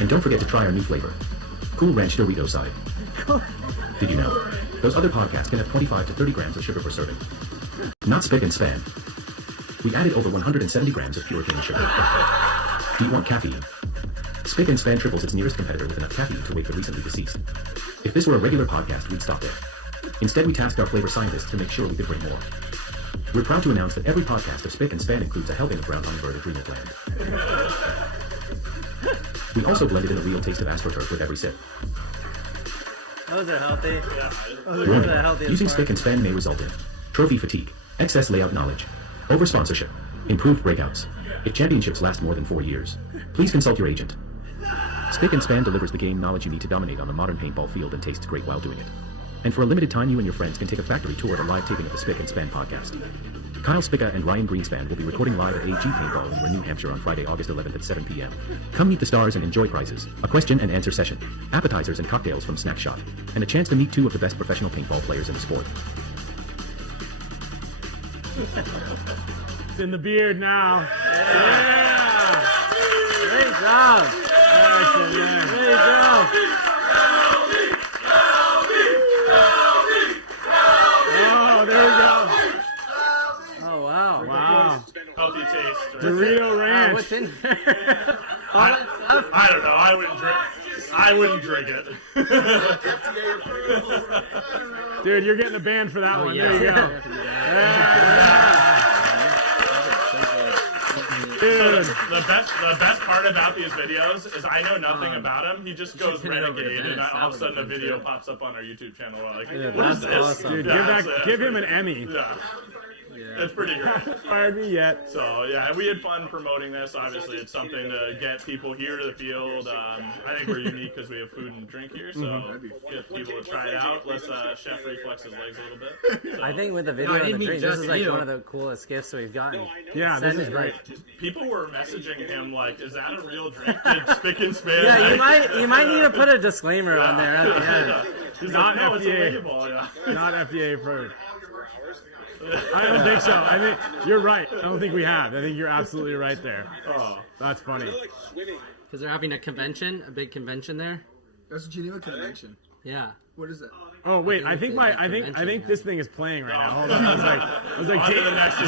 And don't forget to try our new flavor, Cool Ranch Dorito side. Did you know? Those other podcasts can have 25 to 30 grams of sugar per serving. Not Spick and Span. We added over 170 grams of pure cane sugar. Do you want caffeine? Spick and Span triples its nearest competitor with enough caffeine to wake the recently deceased. If this were a regular podcast, we'd stop there. Instead, we tasked our flavor scientists to make sure we could bring more. We're proud to announce that every podcast of Spick and Span includes a helping of ground hummingbird adrenal gland. We also blended in a real taste of AstroTurf with every sip. Those are healthy. Warning, using Spick and Span may result in trophy fatigue, excess layout knowledge, over-sponsorship, improved breakouts. If championships last more than 4 years, please consult your agent. Spick and Span delivers the game knowledge you need to dominate on the modern paintball field and tastes great while doing it. And for a limited time, you and your friends can take a factory tour of a live taping of the Spick and Span podcast. Kyle Spicka and Ryan Greenspan will be recording live at AG-PAINTBALL in New Hampshire on Friday, August 11th at 7 p.m. Come meet the stars and enjoy prizes, a question and answer session, appetizers and cocktails from Snack Shop, and a chance to meet 2 of the best professional paintball players in the sport. It's in the beard now. Yeah! Great job! Excellent. Great job! Oh, there we go. Oh, wow. Wow. Healthy taste. Right? Dorito Ranch. What's in there? All that stuff? I don't know. I wouldn't drink it. Dude, you're getting a ban for that one. Yeah. There you go. Dude. The best part about these videos is I know nothing about him. He just goes renegade, and all of a sudden a video pops up on our YouTube channel. We're like, what is this? Awesome. Dude, give him an Emmy. Yeah. It's pretty great. Fired me yet. So yeah, we had fun promoting this. Obviously, it's something to get people here to the field. I think we're unique because we have food and drink here, so get people to try it out. Let's Chef reflex his legs a little bit. So. I think with the video and the drink, this is like one of the coolest gifts we've gotten. Yeah, this is great. People were messaging him like, "Is that a real drink? Did Spick and Span?" Yeah, you might need to put a disclaimer on there at the end. He's not like, no, FDA. It's illegal. Not FDA approved. I don't think so. I think you're right. I don't think we have. I think you're absolutely right there. Oh, that's funny. Because they're having a convention, a big convention there. That's a Geneva convention. Yeah. What is that? Oh wait, I think this thing is playing right now. Hold on. I was like,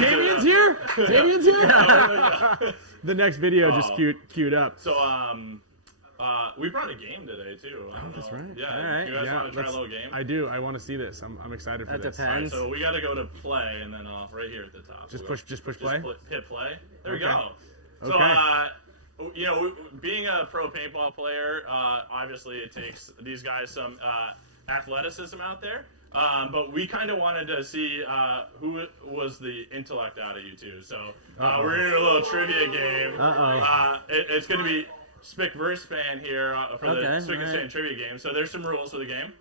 Damien's here. Damien's here. The next video just queued up. So we brought a game today too. That's right. Yeah. All right. You guys want to try a little game? I do. I want to see this. I'm excited for this. That depends. Right, so we got to go to play, and then right here at the top. Just push play. Hit play. There we go. Okay. So being a pro paintball player, obviously it takes these guys some athleticism out there. But we kind of wanted to see who was the intellect out of you two. So we're in a little trivia game. It's going to be Spick versus Span here for the Spick and Span trivia game. So there's some rules for the game.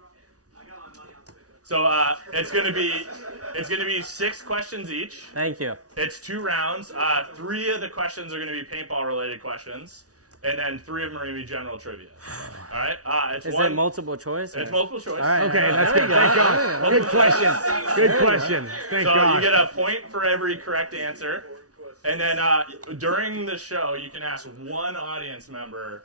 So it's going to be 6 questions each. Thank you. It's 2 rounds. 3 of the questions are going to be paintball related questions. And then 3 of them are going to be general trivia. All right? Is it multiple choice? It's multiple choice. All right. Okay, that's good. Thank God. Good question. Good question. Thank God. So you get a point for every correct answer. And then during the show, you can ask one audience member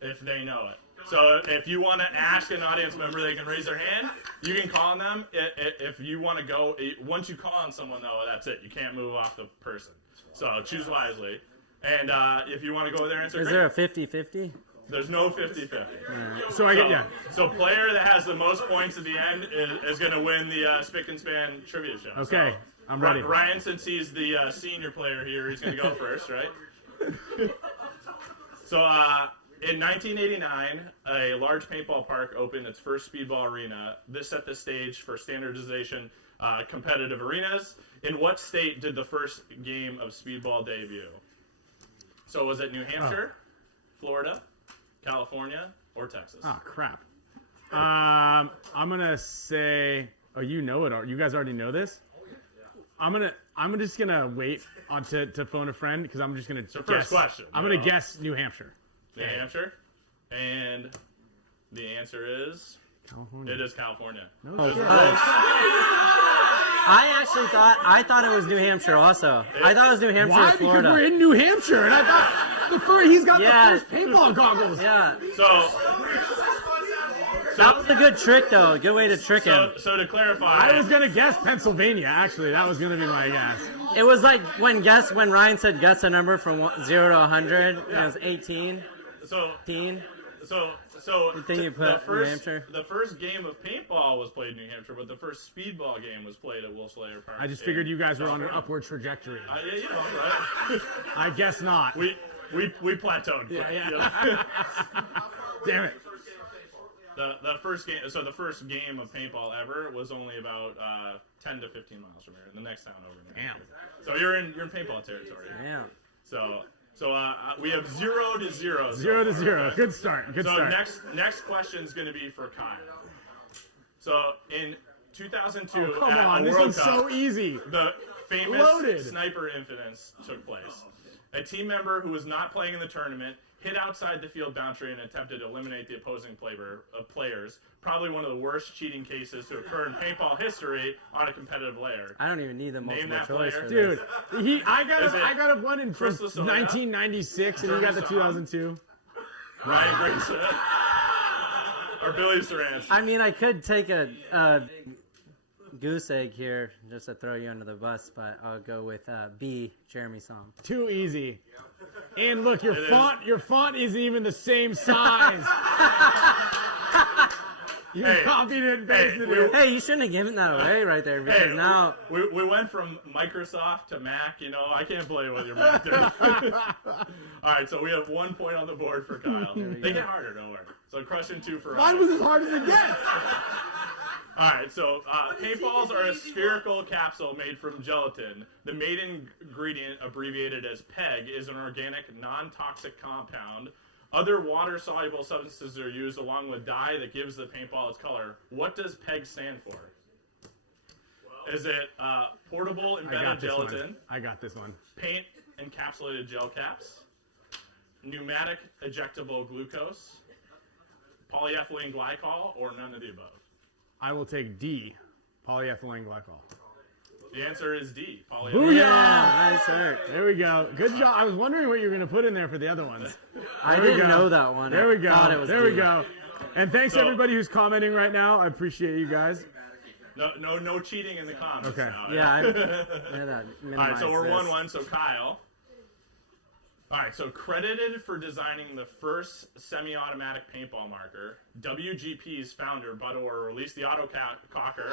if they know it. So if you want to ask an audience member, they can raise their hand. You can call on them. If you want to go, once you call on someone, though, that's it. You can't move off the person. So choose wisely. And if you want to go there and answer, is there a 50-50? There's no 50-50. So I get So player that has the most points at the end is going to win the Spick and Span trivia show. Okay, I'm ready. Ryan, since he's the senior player here, he's going to go first, right? So in 1989, a large paintball park opened its first speedball arena. This set the stage for standardization competitive arenas. In what state did the first game of speedball debut? So was it New Hampshire, Florida, California, or Texas? Oh, crap. I'm going to say... Oh, you know it. You guys already know this? I'm just gonna wait on to phone a friend because I'm just gonna guess. First question. I'm gonna guess New Hampshire. New Hampshire, and the answer is California. It is California. No shit. I thought it was New Hampshire also. I thought it was New Hampshire. Why? Florida. Because we're in New Hampshire, and I thought he's got the first paintball goggles. Yeah. So that was a good trick, though. A good way to trick him. So to clarify, I was gonna guess Pennsylvania. Actually, that was gonna be my guess. It was like when Ryan said guess a number from 0 to 100. And it was 18. So 18. So you think you put New Hampshire? The first game of paintball was played in New Hampshire, but the first speedball game was played at Wolf-Slayer Park. I just figured you guys were on an upward trajectory. Yeah, you know, right? I guess not. We plateaued. Yeah. Damn it. The first game. So the first game of paintball ever was only about 10 to 15 miles from here, the next town over. Damn. So you're in paintball territory. Damn. So we have 0 to 0. 0 to 0. Good start. Good start. Next question is going to be for Kyle. So in 2002, come at on, a this World one's Cup, so easy. The famous Loaded. sniper incidents took place. A team member who was not playing in the tournament hit outside the field boundary and attempted to eliminate the opposing players. Probably one of the worst cheating cases to occur in paintball history on a competitive layer. I don't even need the multiple choice for Dude, this. I got one in from 1996, and he got the 2002. Ryan Greenspan. Or Billy Saran. I mean, I could take a goose egg here just to throw you under the bus, but I'll go with B, Jeremy Song. Too easy. And look, your font isn't even the same size. You copied it and pasted it. Hey, you shouldn't have given that away right there because now we went from Microsoft to Mac. You know, I can't play with your Mac. All right, so we have 1 point on the board for Kyle. They get harder, don't worry. So question 2 for Mine was as hard as it gets. All right, so paintballs are a spherical capsule made from gelatin. The main ingredient, abbreviated as PEG, is an organic, non-toxic compound. Other water-soluble substances are used along with dye that gives the paintball its color. What does PEG stand for? Is it portable embedded gelatin? I got this one. Paint encapsulated gel caps? Pneumatic ejectable glucose? Polyethylene glycol? Or none of the above? I will take D, polyethylene glycol. The answer is D, polyethylene. Booyah! Yeah, nice work. There we go. Good job. I was wondering what you were going to put in there for the other ones. I didn't know that one. There we go. Thought it was there D. we go. And thanks everybody who's commenting right now. I appreciate you guys. No cheating in the comments. Okay. Now. Yeah. All right, so we're 1-1. So Kyle. All right, so credited for designing the first semi-automatic paintball marker, WGP's founder, Bud Orr, released the Auto-Cocker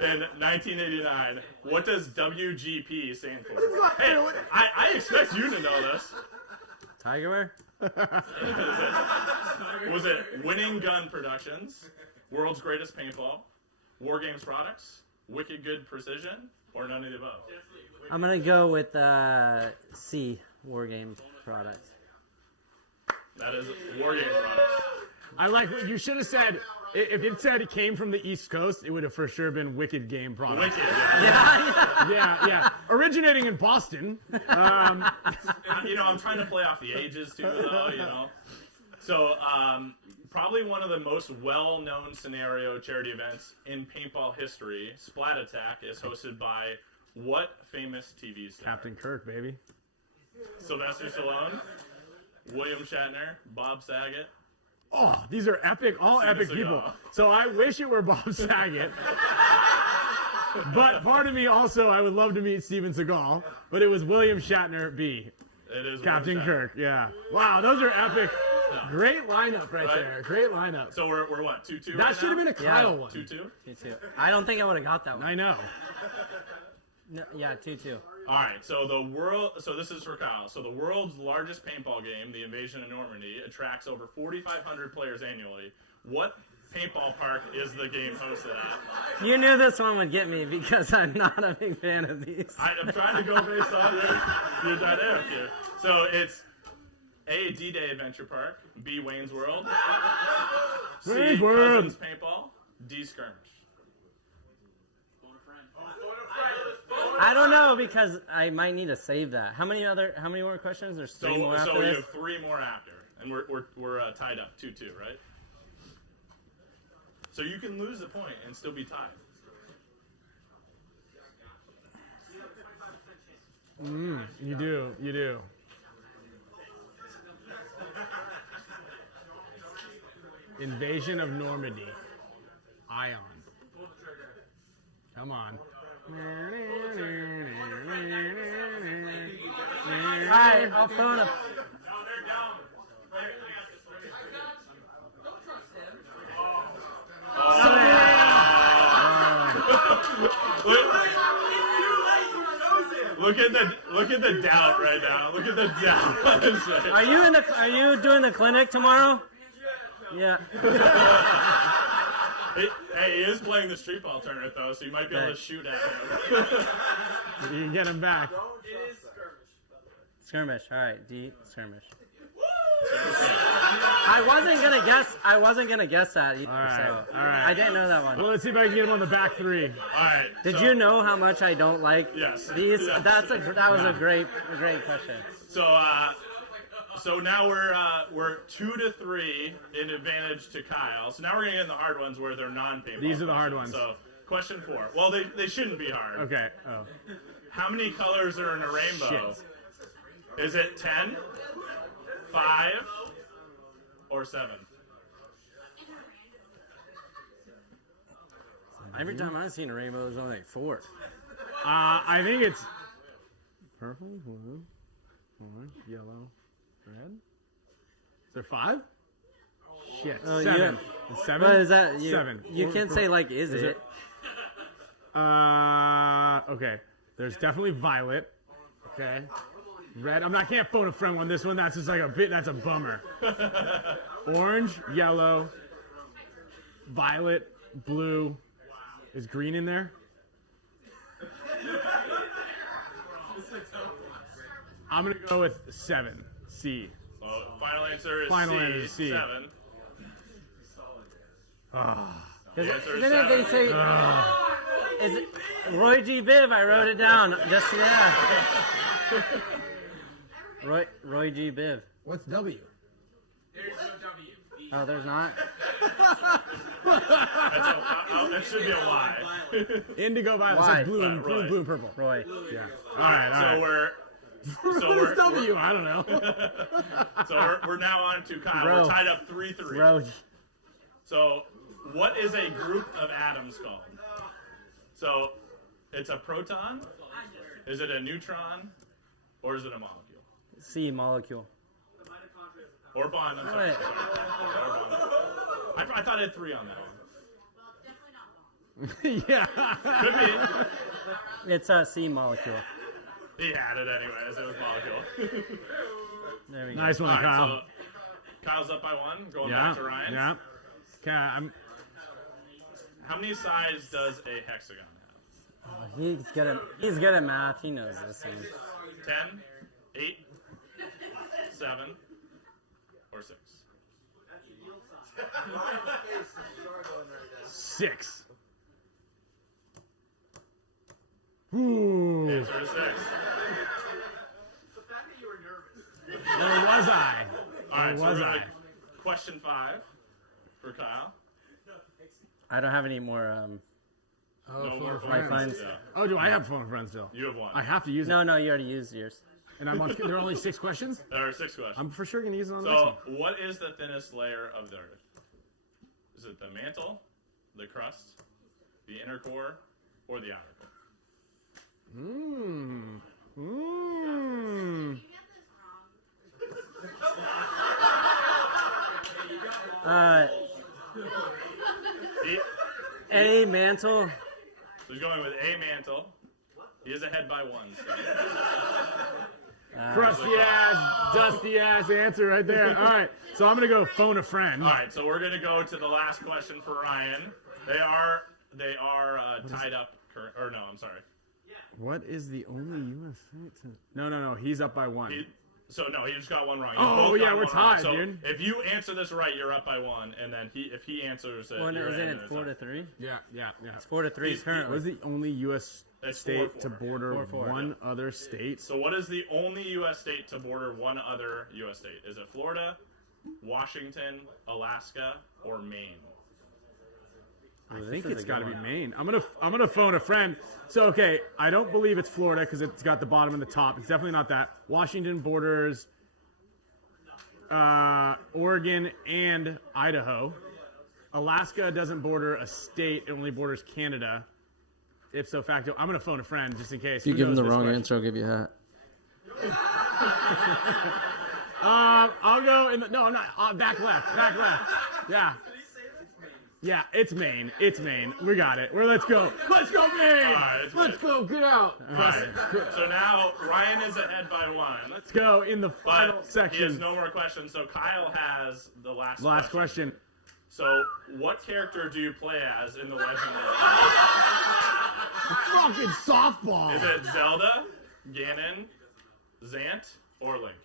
in 1989. What does WGP stand for? Hey, I expect you to know this. Tigerware? Was it Winning Gun Productions, World's Greatest Paintball, War Games Products, Wicked Good Precision, or none of the above? I'm going to go with C, War Games Products. That is War Games Products. I like what you should have said. If it said it came from the East Coast, it would have for sure been Wicked Game Products. Wicked, yeah. Originating in Boston. You know, I'm trying to play off the ages too, though, you know. So, probably one of the most well-known scenario charity events in paintball history, Splat Attack, is hosted by what famous TV star? Captain Kirk, baby. Sylvester Stallone, William Shatner, Bob Saget. Oh, these are epic, all Steven epic Seagal. people. So I wish it were Bob Saget. But part of me also, I would love to meet Steven Seagal. But it was William Shatner, B. It is Captain Kirk, yeah. Wow, those are epic. Great lineup right there. Great lineup. So we're what, 2-2 That right should have been a Kyle one. 2-2? 2-2. I don't think I would have got that one. I know. No, yeah, 2-2. All right, so this is for Kyle. So the world's largest paintball game, the Invasion of Normandy, attracts over 4,500 players annually. What paintball park is the game hosted at? You knew this one would get me because I'm not a big fan of these. I'm trying to go based on your dynamic here. So it's A, D-Day Adventure Park, B, Wayne's World, C, Wayne's World. Cousins Paintball, D, Skirmish. I don't know because I might need to save that. How many more questions? There's three more after So we this? have 3 more after, and we're tied up 2-2, right? So you can lose the point and still be tied. You do. Invasion of Normandy. Ion. Come on. Alright, I'll phone him. Look at the doubt right now. Look at the doubt. Are you doing the clinic tomorrow? Yeah. Hey, he is playing the street ball tournament though, so you might be able to shoot at him. You can get him back. It is skirmish. All right, D skirmish. I wasn't gonna guess that either. All right. I didn't know that one. Well, let's see if I can get him on the back 3. All right. Did you know how much I don't like these? Yes. That was a great question. So now we're 2-3 in advantage to Kyle. So now we're gonna get in the hard ones where they're non-paintball. These are the hard ones. So question 4. Well, they shouldn't be hard. Okay. Oh. How many colors are in a rainbow? Shit. Is it 10, 5, or 7? Every time I've seen a rainbow, there's only like 4. I think it's purple, blue, orange, yellow, red. Is there 5? Shit. 7. Yeah. 7? What is that? 7. You can't say like, is it? Okay. There's definitely violet. Okay. Red. I can't phone a friend on this one. That's just like that's a bummer. Orange, yellow, violet, blue. Is green in there? I'm going to go with 7. C. Well, final answer is Final C. answer is C. 7. Isn't it they say... Is it Roy G. Biv? I wrote it down. Roy G. Biv. What's W? There's no W. Oh, there's not? That should be a Y. Indigo violet. Y. Like blue and purple. Roy. Yeah. All right. We're W. I don't know. So we're now on to Kyle. Bro. We're tied up 3-3. Roy. So what is a group of atoms called? So it's a proton. Is it a neutron, or is it a molecule? C, molecule. Or bond. I'm sorry. Wait. I thought I had 3 on that one. Yeah. Could be. It's a C, molecule. He had it anyways. It was molecule. There we go. Nice one, All right, Kyle. so Kyle's up by 1. Going back to Ryan. Yeah. Okay. How many sides does a hexagon have? Oh, he's good at math. He knows this one. 10, 8, 7, or 6? 6. Ooh. Answer is 6. Where was I? All right, so was we're I? gonna question 5 for Kyle. I don't have any more. No more lifelines. Yeah. Oh, do I have phone friends still? You have 1. I have to use it. No, you already used yours. And I'm on. There are only 6 questions. There are 6 questions. I'm for sure gonna use it on this So, one. what is the thinnest layer of the Earth? Is it the mantle, the crust, the inner core, or the outer core? A mantle. So he's going with a mantle. He is ahead by 1. So. Crusty ass, dusty ass answer right there. All right, so I'm gonna go phone a friend. All right, so we're gonna go to the last question for Ryan. They are tied up. Or no, I'm sorry. What is the only U.S. fight? No. He's up by 1. So no, he just got one wrong. Oh yeah, we're tied, so dude. If you answer this right, you're up by 1, and then if he answers it, you're isn't in. it 4-3? Yeah. It's 4-3 currently. What is the only U.S. state 4-4. to border 4-4, one other state? So what is the only U.S. state to border one other U.S. state? Is it Florida, Washington, Alaska, or Maine? I think it's got to be Maine. I'm gonna phone a friend. So okay, I don't believe it's Florida because it's got the bottom and the top. It's definitely not that. Washington borders Oregon and Idaho. Alaska doesn't border a state; it only borders Canada. Ipso facto, I'm gonna phone a friend just in case. If you give him the wrong answer, I'll give you a hat. I'll go in the. No, I'm not. Back left. Yeah. Yeah, it's Maine. We got it. Let's go. Let's go, Maine. Right, let's go. Get out. All right. So now Ryan is ahead by 1. Let's go in the final section. He has no more questions. So Kyle has the last question. So what character do you play as in the Legend of Fucking softball. Is it Zelda, Ganon, Zant, or Link?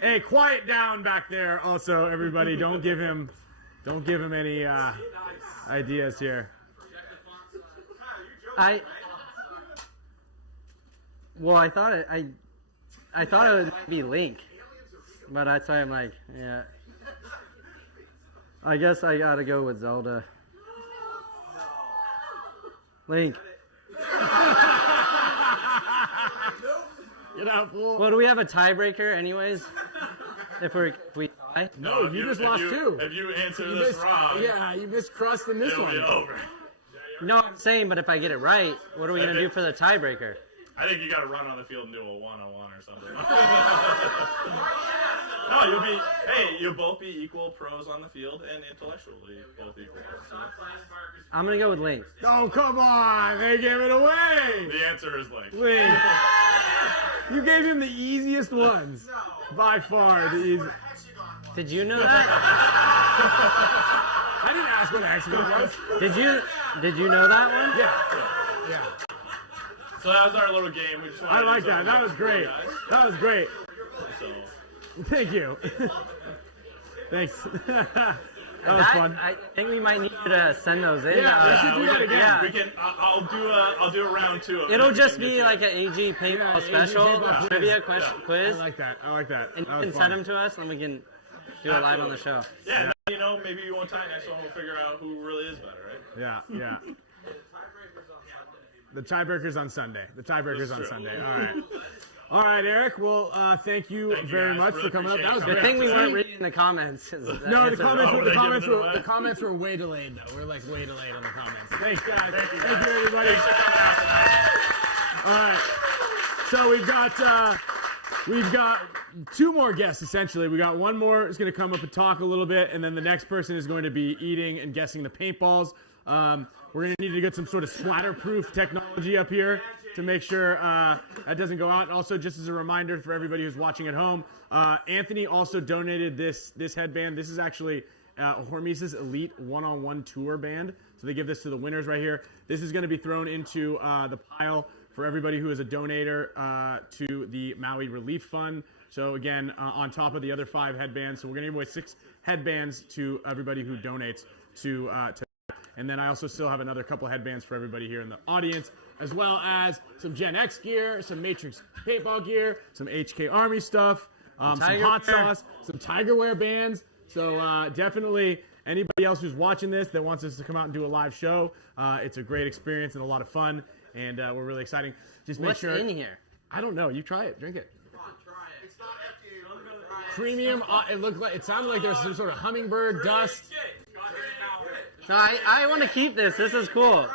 Hey, quiet down back there. Also, everybody, don't give him any ideas here. I thought it would be Link, but that's why I'm like, yeah. I guess I gotta go with Zelda. Link. Get out, fool. Well, do we have a tiebreaker anyways? If we tie? No, you just lost 2. If you answer this wrong, yeah, you missed crust in this it'll one. be over. No, I'm saying, but if I get it right, what are we gonna do for the tiebreaker? I think you got to run on the field and do a 1-on-1 or something. No, you'll both be equal pros on the field and intellectually both equal. So. I'm gonna go with Link. Oh, come on! They gave it away. The answer is Link. Link. You gave him the easiest ones by far. The easiest. Did you know that? I didn't ask what hexagon was. Did you know that one? Yeah. So that was our little game. We just I like that. That was great. That was great. So. Thank you. Thanks. That was fun. I think we might need you to send those in. Yeah, we should do that again. Yeah. We can. I'll do a round 2 of it. It'll just be like an AG-PAINTBAll special trivia quiz. I like that. And you can send them to us, and we can do it live on the show. Yeah. Maybe you won't tie next one. We'll figure out who really is better, right? Yeah. The tiebreaker's on Sunday. All right, Eric. Well, thank you very much for coming up. That was Good great. thing we weren't reading the comments. No, the comments were way delayed though. We're like way delayed on the comments. Thanks, guys. Thank you, everybody. Thanks for coming out tonight. All right. So we've got 2 more guests essentially. We got one more who's going to come up and talk a little bit, and then the next person is going to be eating and guessing the paintballs. We're going to need to get some sort of splatter-proof technology up here to make sure that doesn't go out. And also, just as a reminder for everybody who's watching at home, Anthony also donated this headband. This is actually a HORMESIS Elite one-on-one tour band. So they give this to the winners right here. This is going to be thrown into the pile for everybody who is a donator to the Maui Relief Fund. So again, on top of the other 5 headbands. So we're going to give away 6 headbands to everybody who donates to and then I also still have another couple headbands for everybody here in the audience, as well as some Gen X gear, some Matrix paintball gear, some HK Army stuff, some hot sauce, some Tiger Wear bands. So definitely anybody else who's watching this that wants us to come out and do a live show, it's a great experience and a lot of fun, and we're really exciting. Just make sure. What's in here? I don't know. You try it. Drink it. Come on, try it. It's not FDA. Premium. It sounded like there's some sort of hummingbird dust. No, I want to keep this. This is cool.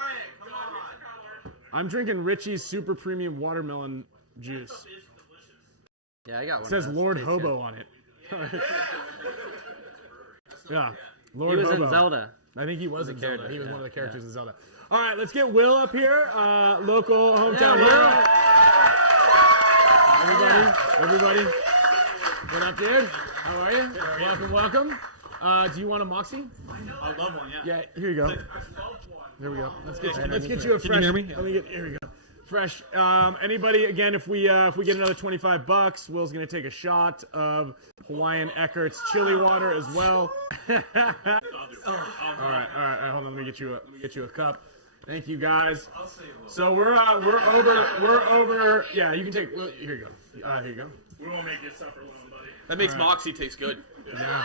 I'm drinking Richie's super premium watermelon juice. Yeah, I got one. It says Lord Hobo on it. Yeah, Lord Hobo. He was in Zelda. I think he was in Zelda. He was one of the characters in Zelda. All right, let's get Will up here. Local hometown hero. Everybody. What up, dude? How are you? Welcome. Do you want a Moxie? I love one, yeah. Yeah, here you go. There we go. Let's get you a fresh. Can you hear me? Here we go. Fresh. Anybody? Again, if we get another $25, Will's gonna take a shot of Hawaiian Eckert's chili water as well. All right. Hold on. Let me get you a cup. Thank you guys. So we're over. Yeah, you can take. Here you go. Here you go. We won't make you suffer alone, buddy. That makes Moxie taste good. Yeah.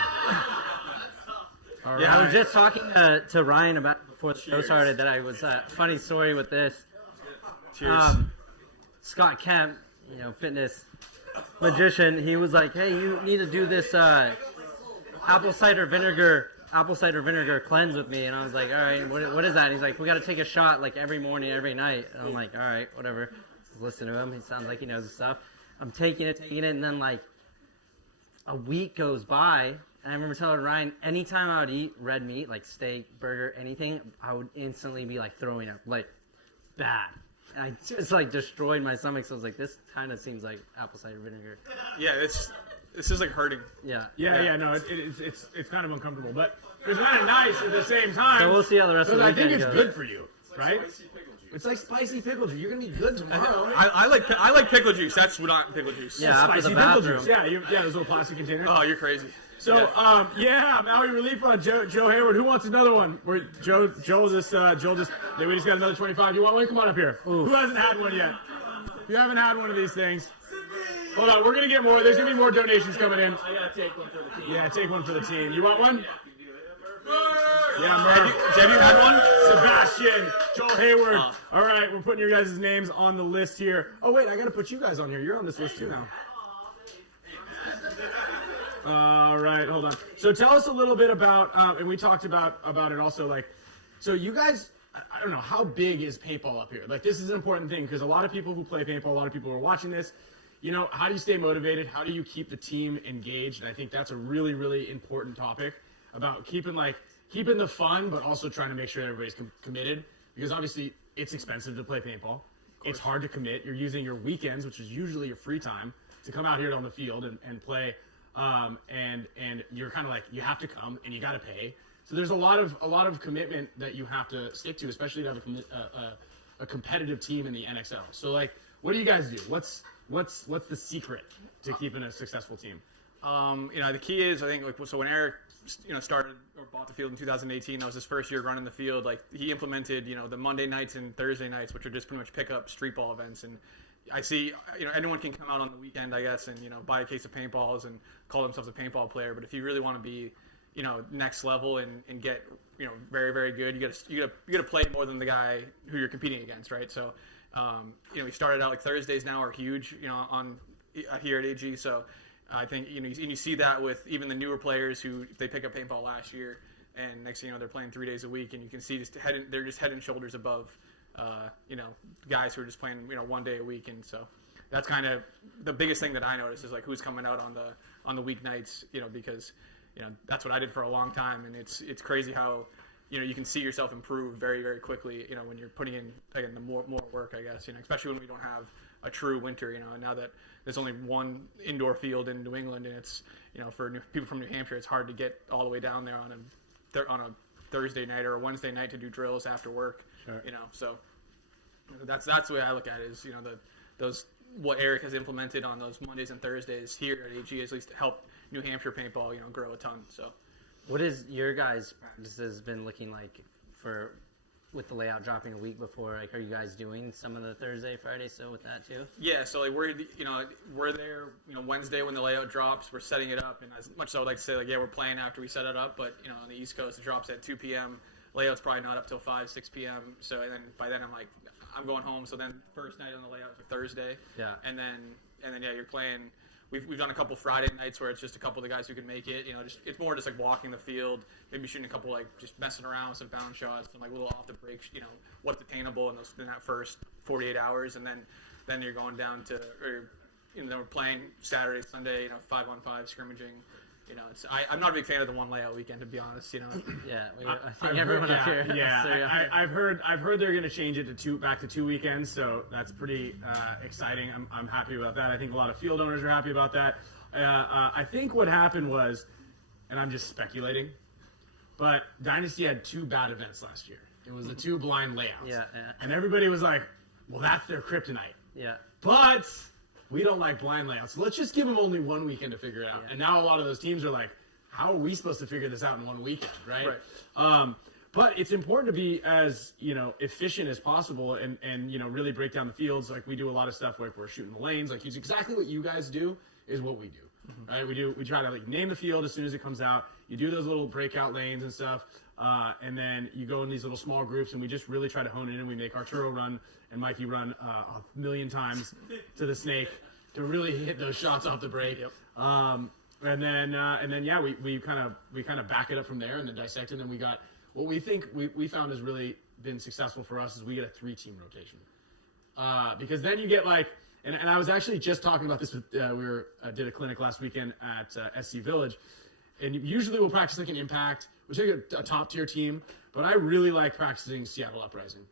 I was just talking to Ryan about before the show started that I was funny story with this. Cheers. Scott Kemp, fitness magician, he was like, "Hey, you need to do this apple cider vinegar cleanse with me." And I was like, "All right, what is that?" And he's like, "We got to take a shot like every morning, every night." And I'm like, "All right, whatever." Just listen to him. He sounds like he knows his stuff. I'm taking it, and then like a week goes by. And I remember telling Ryan, anytime I would eat red meat, like steak, burger, anything, I would instantly be like throwing up, like bad. And I just like destroyed my stomach. So I was like, this kind of seems like apple cider vinegar. Yeah, this is like hurting. Yeah. No, it's kind of uncomfortable, but it's kind of nice at the same time. So we'll see how the rest of the weekend I think it's goes. good for you, right? It's like spicy pickle juice. You're gonna be good tomorrow. I like pickle juice. That's not pickle juice. Yeah, spicy pickle juice. Yeah, those little plastic containers. Oh, you're crazy. So, Maui Relief Fund, Joe Hayward. Who wants another one? Joel just we just got another 25. You want one? Come on up here. Oof. Who hasn't had one yet? If you haven't had one of these things, hold on. We're gonna get more. There's gonna be more donations coming in. I gotta take one for the team. Yeah, take one for the team. You want one? Yeah, Murph. Have you had one? Sebastian, Joel Hayward. All right, we're putting your guys' names on the list here. Oh wait, I gotta put you guys on here. You're on this list too now. All right, hold on. So tell us a little bit about, and we talked about it also, like, so you guys, I don't know, how big is paintball up here? Like, this is an important thing, because a lot of people who play paintball, a lot of people who are watching this, how do you stay motivated? How do you keep the team engaged? And I think that's a really, really important topic about keeping the fun, but also trying to make sure everybody's committed, because obviously it's expensive to play paintball. It's hard to commit. You're using your weekends, which is usually your free time, to come out here on the field and play. And you're kind of like, you have to come and you got to pay. So there's a lot of commitment that you have to stick to, especially to have a competitive team in the NXL. So like, what do you guys do? What's the secret to keeping a successful team? The key is, I think, so when Eric, started or bought the field in 2018, that was his first year running the field. Like, he implemented, the Monday nights and Thursday nights, which are just pretty much pickup street ball events. And I see, anyone can come out on the weekend, I guess, and, buy a case of paintballs and call themselves a paintball player. But if you really want to be, next level and get, very, very good, you gotta play more than the guy who you're competing against, right? So, we started out, like, Thursdays now are huge, on here at AG. So I think, you see that with even the newer players who, they pick up paintball last year, and next thing you know, they're playing 3 days a week, and you can see they're just head and shoulders above guys who are just playing, 1 day a week. And so that's kind of the biggest thing that I notice is like who's coming out on the weeknights, because, that's what I did for a long time. And it's crazy how, you can see yourself improve very, very quickly, when you're putting in, again, the more work, I guess, especially when we don't have a true winter, now that there's only one indoor field in New England, and it's, for people from New Hampshire, it's hard to get all the way down there on a Thursday night or a Wednesday night to do drills after work. Sure. So that's the way I look at it is, those what Eric has implemented on those Mondays and Thursdays here at AG has at least helped New Hampshire paintball, grow a ton. So what has your guys' practices been looking like with the layout dropping a week before? Like, are you guys doing some of the Thursday, Friday still with that too? Yeah, so like we're there, Wednesday when the layout drops, we're setting it up, and as much as I would like to say, like, yeah, we're playing after we set it up, but on the East Coast it drops at 2 p.m. Layout's probably not up till 6 p.m. So and then by then I'm like, I'm going home. So then first night on the layout for Thursday. Yeah. And then yeah, you're playing. We've done a couple Friday nights where it's just a couple of the guys who can make it. It's more just like walking the field, maybe shooting a couple, like just messing around with some bound shots, some like little off the break. What's attainable in that first 48 hours, and then you're going down to then we're playing Saturday, Sunday, 5-on-5 scrimmaging. I'm not a big fan of the one layout weekend, to be honest. Yeah, I think everyone up here. Yeah, so, yeah. I've heard they're going to change it to back to 2 weekends, so that's pretty exciting. I'm happy about that. I think a lot of field owners are happy about that. I think what happened was, and I'm just speculating, but Dynasty had 2 bad events last year. It was the 2 blind layouts. Yeah. And everybody was like, well, that's their kryptonite. Yeah. But we don't like blind layouts. So let's just give them only 1 weekend to figure it out. And now a lot of those teams are like, how are we supposed to figure this out in 1 weekend, right? But it's important to be as, efficient as possible and really break down the fields. Like we do a lot of stuff like we're shooting the lanes. Like exactly what you guys do is what we do, right? We try to like name the field as soon as it comes out. You do those little breakout lanes and stuff. And then you go in these little small groups and we just really try to hone it in. We make Arturo run and Mikey run 1,000,000 times to the snake to really hit those shots off the break. And then we kind of back it up from there and then dissect it. And then we got what we think we found has really been successful for us is we get a 3-team rotation. Because then you get like, and I was actually just talking about this with, did a clinic last weekend at SC Village. And usually we'll practice like an impact. We'll take a top tier team, but I really like practicing Seattle Uprising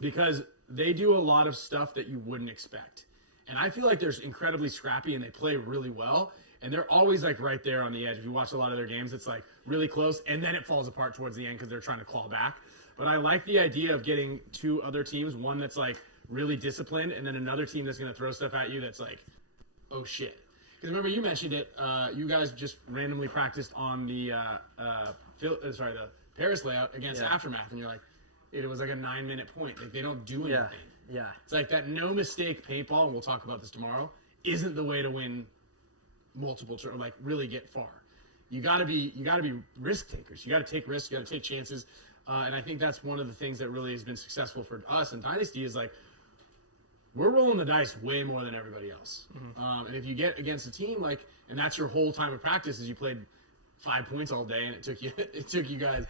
because they do a lot of stuff that you wouldn't expect. And I feel like they're incredibly scrappy and they play really well. And they're always like right there on the edge. If you watch a lot of their games, it's like really close. And then it falls apart towards the end because they're trying to claw back. But I like the idea of getting 2 other teams, one that's like really disciplined and then another team that's going to throw stuff at you that's like, oh shit. Because remember you mentioned it, you guys just randomly practiced on the Paris layout against Aftermath. And you're like, it was like a 9-minute point. Like they don't do anything. Yeah. It's like that no mistake paintball, and we'll talk about this tomorrow, isn't the way to win multiple turns, like really get far. You gotta be risk takers. You gotta take risks, you gotta take chances. And I think that's one of the things that really has been successful for us in Dynasty is like, we're rolling the dice way more than everybody else. And if you get against a team like, and that's your whole time of practice is you played 5 points all day and it took you guys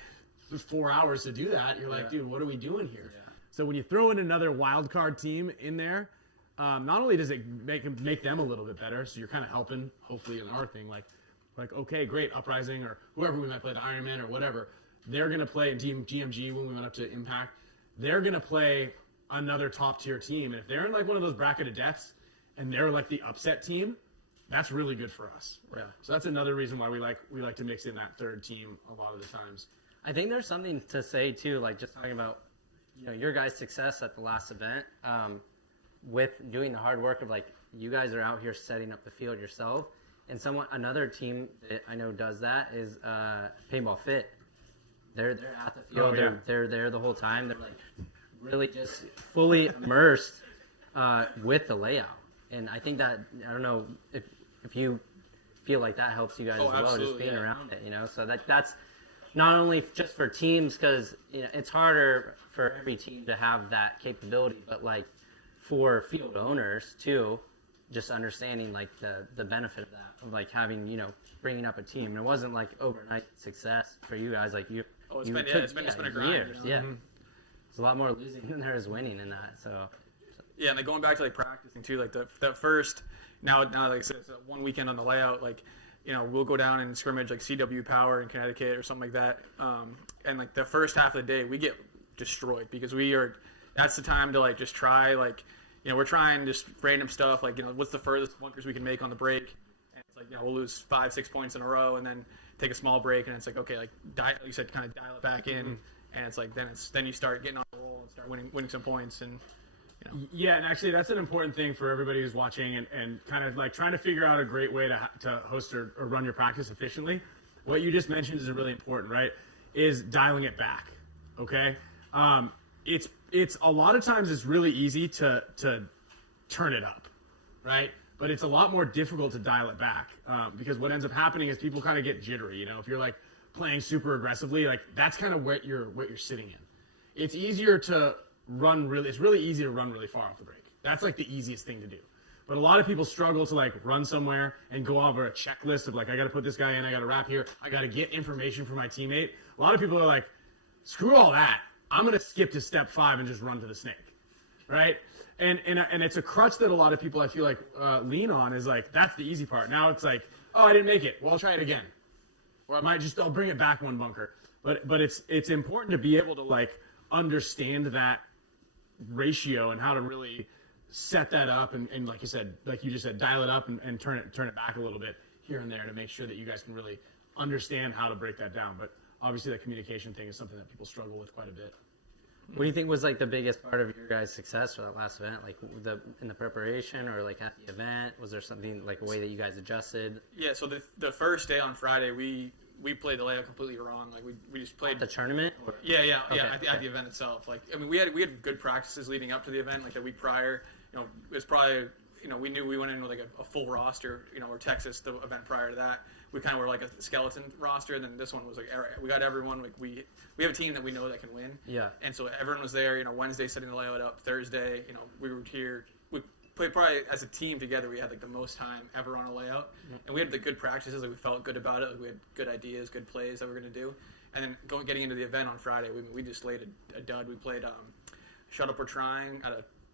4 hours to do that. You're like, dude, what are we doing here? Yeah. So when you throw in another wild card team in there, not only does it make them a little bit better, so you're kind of helping, hopefully, in our thing, like okay, great, Uprising or whoever we might play, the Iron Man or whatever, they're going to play in GMG when we went up to Impact. They're going to play another top tier team, and if they're in like one of those bracket of deaths and they're like the upset team, that's really good for us. Yeah. So that's another reason why we like to mix in that 3rd team a lot of the times. I think there's something to say too, like just talking about your guys' success at the last event, with doing the hard work of like you guys are out here setting up the field yourself, and another team that I know does that is Paintball Fit. They're at the field. They're there the whole time. They're like really just fully immersed with the layout, and I think that I don't know if you feel like that helps you guys as well, just being around it. So that's not only just for teams because it's harder for every team to have that capability, but like for field owners too, just understanding like the benefit of that, of like having bringing up a team. And it wasn't like overnight success for you guys. Like it's been a grind. Years, There's a lot more losing than there is winning in that. So yeah, and like going back to like practicing too, like that first now like I said, it's 1 weekend on the layout, like we'll go down and scrimmage like CW Power in Connecticut or something like that, and like the first half of the day we get destroyed because that's the time to like just try we're trying just random stuff like what's the furthest bunkers we can make on the break, and it's like we'll lose 5-6 points in a row and then take a small break, and it's like okay, like you said, kind of dial it back in, and it's like then you start getting on the roll and start winning some points. And yeah, and actually that's an important thing for everybody who's watching and kind of like trying to figure out a great way to host or run your practice efficiently. What you just mentioned is really important, right? Is dialing it back. Okay, it's a lot of times it's really easy to turn it up, right? But it's a lot more difficult to dial it back because what ends up happening is people kind of get jittery. If you're like playing super aggressively, like that's kind of what you're sitting in. It's easier to it's really easy to run really far off the break. That's like the easiest thing to do. But a lot of people struggle to like run somewhere and go over a checklist of like, I got to put this guy in, I got to wrap here, I got to get information from my teammate. A lot of people are like, screw all that. I'm going to skip to step 5 and just run to the snake, right? And it's a crutch that a lot of people I feel like lean on is like, that's the easy part. Now it's like, oh, I didn't make it. Well, I'll try it again. Or I'll bring it back 1 bunker. But it's important to be able to like understand that ratio and how to really set that up and like you said, like you just said, dial it up and turn it back a little bit here and there to make sure that you guys can really understand how to break that down. But obviously that communication thing is something that people struggle with quite a bit. What do you think was like the biggest part of your guys' success for that last event? Like in the preparation or like at the event? Was there something like a way that you guys adjusted? Yeah, so the first day on Friday, we played the layout completely wrong. Like we just played the tournament. Or? Yeah, at the event itself. Like I mean, we had good practices leading up to the event. Like the week prior, you know, it was probably, you know, we knew we went in with like a full roster. You know, or Texas, the event prior to that, we kind of were like a skeleton roster. And then this one was like we got everyone. Like we have a team that we know that can win. Yeah. And so everyone was there. You know, Wednesday setting the layout up. Thursday, you know, we were here. We played probably as a team together. We had like the most time ever on a layout, and we had the good practices. Like we felt good about it. Like we had good ideas, good plays that we were going to do. And then getting into the event on Friday, we just laid a dud. We played Shut Up or Trying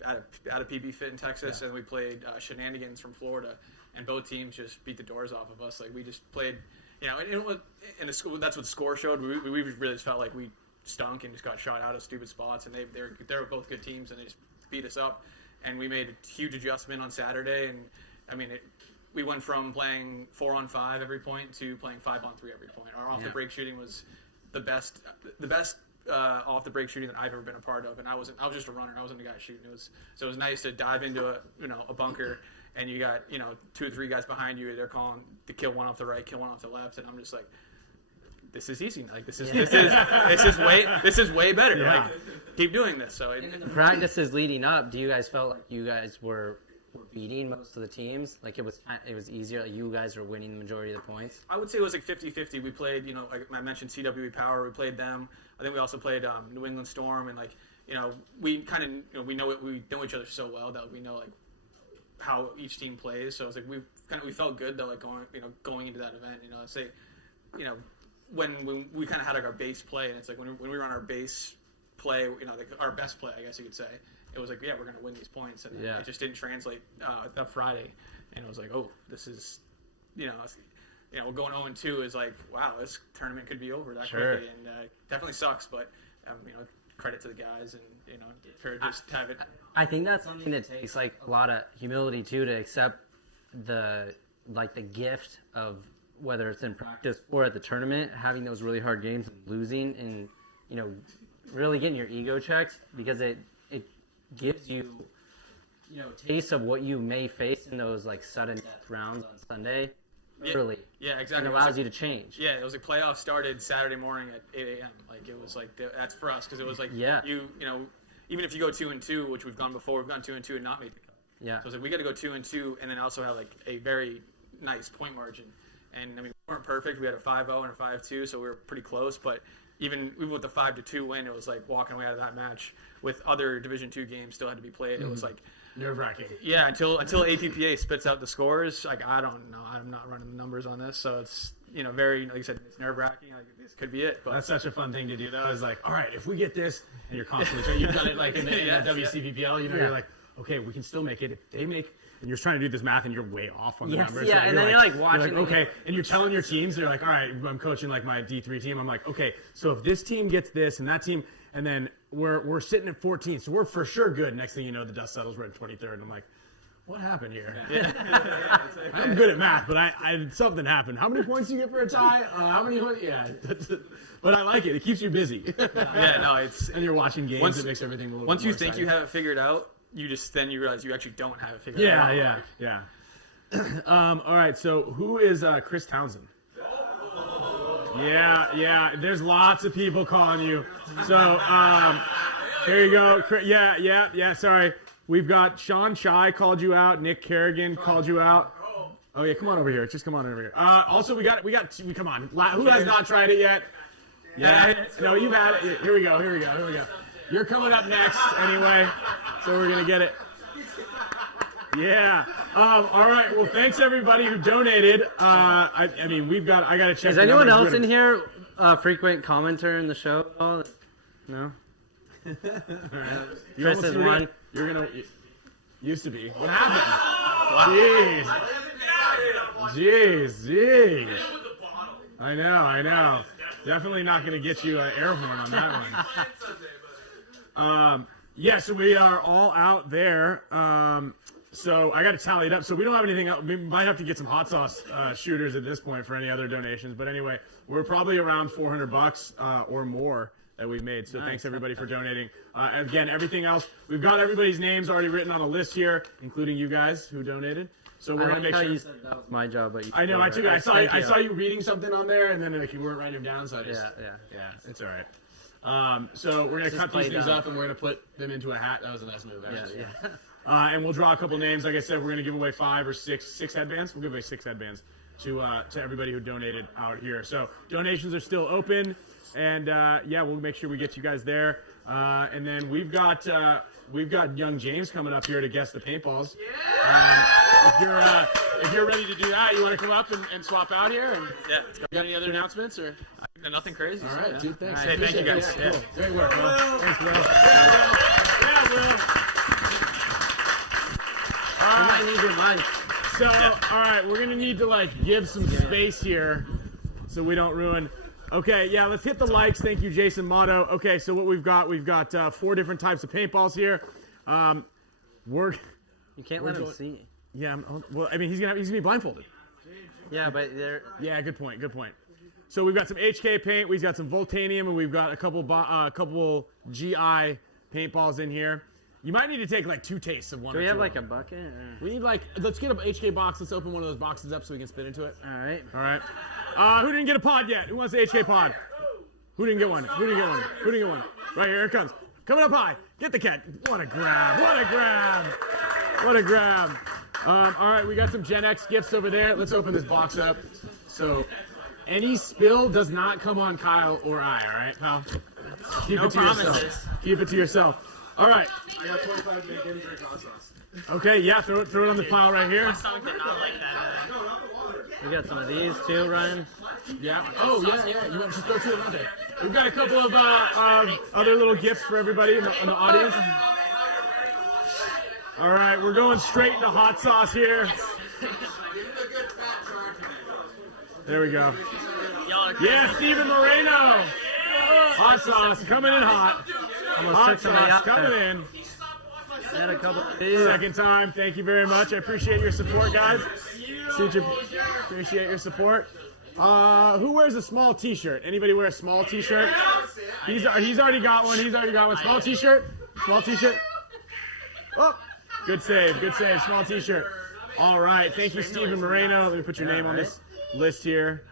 at a PB Fit in Texas, and we played Shenanigans from Florida, and both teams just beat the doors off of us. Like we just played, you know, in the school. That's what the score showed. We really just felt like we stunk and just got shot out of stupid spots, and they were both good teams, and they just beat us up. And we made a huge adjustment on Saturday, and I mean, we went from playing 4-on-5 every point to playing 5-on-3 every point. Our off the break shooting was the best off the break shooting that I've ever been a part of, and I was just a runner. I wasn't the guy shooting. It was nice to dive into a bunker, and you got 2 or 3 guys behind you. They're calling to kill one off the right, kill one off the left, and I'm just like, this is easy. Like this is way better. Yeah. Like keep doing this. So in the practices leading up, do you guys felt like you guys were beating most of the teams? Like it was easier. Like you guys were winning the majority of the points. I would say it was like 50-50. We played, like I mentioned CWE Power. We played them. I think we also played New England Storm, and like we kind of we know each other so well that we know like how each team plays. So it's like we felt good though, like going into that event. When we kind of had like our base play, and it's like when we were on our base play, like our best play, I guess you could say, it was like, yeah, we're going to win these points, and it just didn't translate that Friday, and it was like, oh, this is, going 0-2 is like, wow, this tournament could be over that quickly, and definitely sucks, but credit to the guys, and for just have it. I think that's something that takes like a lot of humility too, to accept the gift of, whether it's in practice or at the tournament, having those really hard games and losing, and really getting your ego checked, because it gives you taste of what you may face in those like sudden death rounds on Sunday early. Yeah, exactly. And allows you to change. Yeah, it was like playoffs started Saturday morning at 8 a.m. Like it was like that's for us, because it was like even if you go 2-2, which we've gone before, we've gone 2-2 and not made the cut. Yeah. So it's like we got to go 2-2 and then also have like a very nice point margin. And I mean, we weren't perfect. We had a 5-0 and a 5-2, so we were pretty close. But even with the 5-2 win, it was like walking away out of that match with other Division II games still had to be played. It was like nerve-wracking. Yeah, until APPA spits out the scores. Like I don't know. I'm not running the numbers on this, so it's very, like you said, it's nerve-wracking. Like this could be it. But that's such a fun thing to do, though. Is like, all right, if we get this, and you're constantly you've done it like in the WCPPL. You're like, okay, we can still make it. If they make. And you're trying to do this math, and you're way off on the numbers. Yeah, and then you're like watching. You're like, okay, and you're telling your teams, they're like, all right, I'm coaching like my D3 team. I'm like, okay, so if this team gets this and that team, and then we're sitting at 14, so we're for sure good. Next thing you know, the dust settles. We're at 23rd, and I'm like, what happened here? Yeah. I'm good at math, but I something happened. How many points do you get for a tie? How many? Yeah, but I like it. It keeps you busy. And you're watching games. It makes everything a little. Once bit more you think exciting. you have it figured out. You realize you actually don't have it figured out. Yeah. All right, so who is Chris Townsend? Yeah. There's lots of people calling you. So here you go. Yeah. Sorry, we've got Sean Chai called you out. Nick Kerrigan called you out. Oh yeah, come on over here. Just come on over here. Also, we got. Come on. Who has not tried it yet? Yeah. No, you've had it. Here we go. You're coming up next anyway, so we're going to get it. Yeah. All right. Well, thanks everybody who donated. I got to check. Is anyone else in here a frequent commenter in the show? Oh, no? All right. Chris is one. You're going to... Used to be. What happened? Jeez. I know. Definitely not going to get you an air horn on that one. So we are all out there. So I got to tally it up. So we don't have anything else. We might have to get some hot sauce shooters at this point for any other donations. But anyway, we're probably around $400 or more that we've made. So thanks everybody for donating. Again, everything else, we've got everybody's names already written on a list here, incling you guys who donated. So we're gonna make sure. You said that was my job, but I know. I saw you reading something on there, and then like you weren't writing them down. So I just yeah, it's all right. So we're gonna cut these things up, and we're gonna put them into a hat. That was a nice move, actually. Yeah. And we'll draw a couple names. Like I said, we're gonna give away 5 or 6 headbands. We'll give away 6 headbands to everybody who donated out here. So donations are still open, and we'll make sure we get you guys there. And then we've got young James coming up here to guess the paintballs. If you're ready to do that, you want to come up and swap out here? And you got any other announcements or? Nothing crazy. All right, dude. Thanks. Hey, thank you guys. Yeah, cool. Great work, Will. Thanks, Will. Yeah, Will. I need your mic. So, all right, we're gonna need to give some space here, so we don't ruin. Okay, yeah, let's hit the likes. Thank you, Jason Motto. Okay, so what we've got 4 different types of paintballs here. You can't let him see. Yeah, well, I mean, he's gonna be blindfolded. Yeah, but they're. Yeah, good point. So we've got some HK paint, we've got some Voltanium, and we've got a couple GI paintballs in here. You might need to take 2 tastes of one. Do we have a bucket? Or? We need let's get an HK box. Let's open one of those boxes up so we can spit into it. All right. Who didn't get a pod yet? Who wants the HK pod? Who didn't get one? Right here it comes. Coming up high. Get the cat. What a grab. All right, we got some Gen X gifts over there. Let's open this box up. So any spill does not come on Kyle or I, all right, pal? Keep it to yourself. Keep it to yourself. All right. I got 25 bacon, drink hot sauce. Okay, yeah, throw it on the pile right here. My stomach did not like that. We got some of these too, Ryan. Yeah. Oh, yeah. You want to just throw 2 around there. We've got a couple of other little gifts for everybody in the audience. All right, we're going straight into hot sauce here. There we go. Yeah, Steven Moreno. Hot sauce coming in hot. Hot sauce coming in. Had a couple. Second time. Thank you very much. I appreciate your support, guys. Appreciate your support. Who wears a small T-shirt? Anybody wear a small T-shirt? He's already got one. Small T-shirt. Oh, good save. Small T-shirt. All right. Thank you, Steven Moreno. Let me put your name on this list here.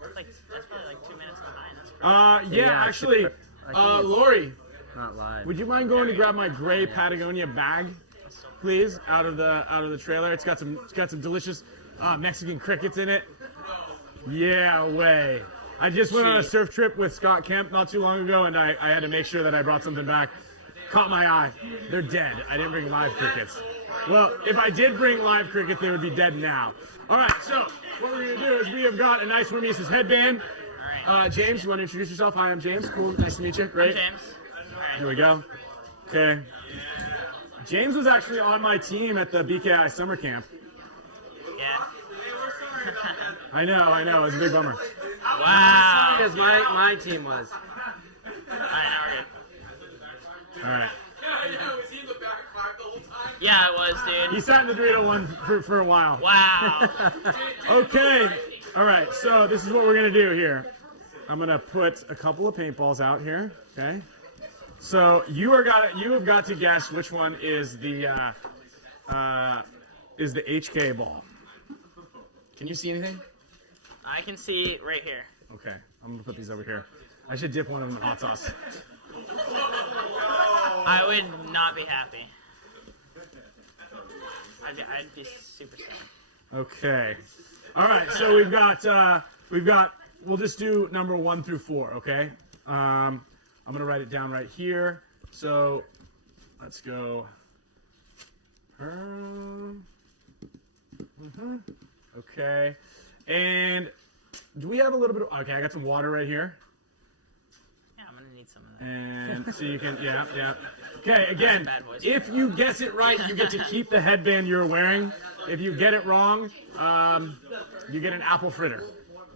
That's probably 2 minutes behind. Actually, Lori. Not live. Would you mind going to grab my gray Patagonia bag, please, out of the trailer? It's got some delicious Mexican crickets in it. Yeah, way. I just went on a surf trip with Scott Kemp not too long ago, and I had to make sure that I brought something back. Caught my eye. They're dead. I didn't bring live crickets. Well, if I did bring live crickets, they would be dead now. All right, so what we're going to do is we have got a nice HORMESIS headband. All right. James, you want to introduce yourself? Hi, I'm James. Cool. Nice to meet you. Great. I'm James. Here we go. Okay. James was actually on my team at the BKI summer camp. Yeah. I know. It was a big bummer. Wow. Because my team was. Alright, now we're good. All right. Yeah, I was, dude. He sat in the Dorito one for a while. Wow. Okay. All right. So this is what we're gonna do here. I'm gonna put a couple of paintballs out here. Okay. So you have got to guess which one is the HK ball. Can you see anything? I can see right here. Okay. I'm gonna put these over here. I should dip one of them in hot sauce. I would not be happy. I'd be super sad. Okay. All right. So we've got. We'll just do number 1 through 4. Okay. I'm gonna write it down right here. So let's go. Okay. And do we have a little bit of? Okay, I got some water right here. Yeah, I'm gonna need some of that. And so you can, yeah. Okay, again, if you guess it right, you get to keep the headband you're wearing. If you get it wrong, you get an apple fritter.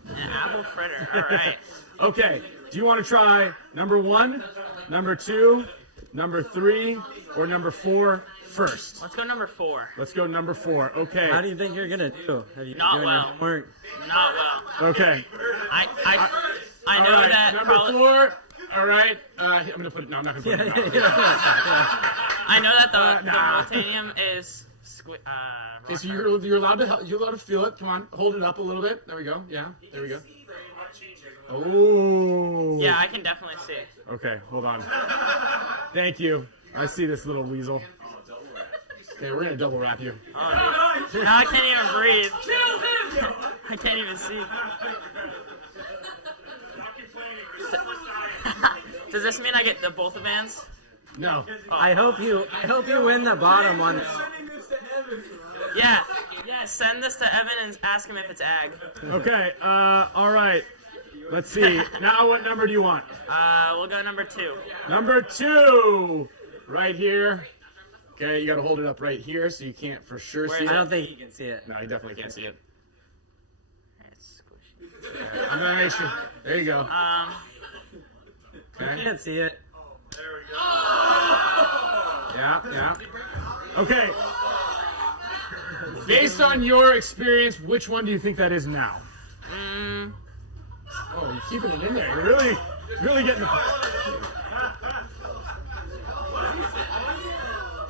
An apple fritter, all right. Okay, do you want to try number 1, number 2, number 3, or number 4, first? Let's go number 4. Let's go number 4. Okay. How do you think you're gonna do? Have you Not doing well. your homework? Not well. Okay. I All know right, that number 4. All right. I'm gonna put it. No, I'm not gonna put it. I know that the Voltanium is Okay, so you're allowed to feel it. Come on, hold it up a little bit. There we go. Yeah, there we go. Oh. Yeah, I can definitely see. Okay, hold on. Thank you. I see this little weasel. Okay, we're gonna double wrap you. Oh, now I can't even breathe. I can't even see. Does this mean I get both the bands? No. Oh. I hope you win the bottom one. Yeah. Send this to Evan and ask him if it's ag. Okay. All right. Let's see. Now, what number do you want? We'll go number 2. Number 2, right here. Okay, you got to hold it up right here so you can't for sure see it. I don't think you can see it. No, you definitely can't see it. It's squishy. Okay, I'm gonna make sure. There you go. Okay. You can't see it. There we go. Yeah. Okay. Based on your experience, which one do you think that is now? Oh, you're keeping it in there. You're really getting the...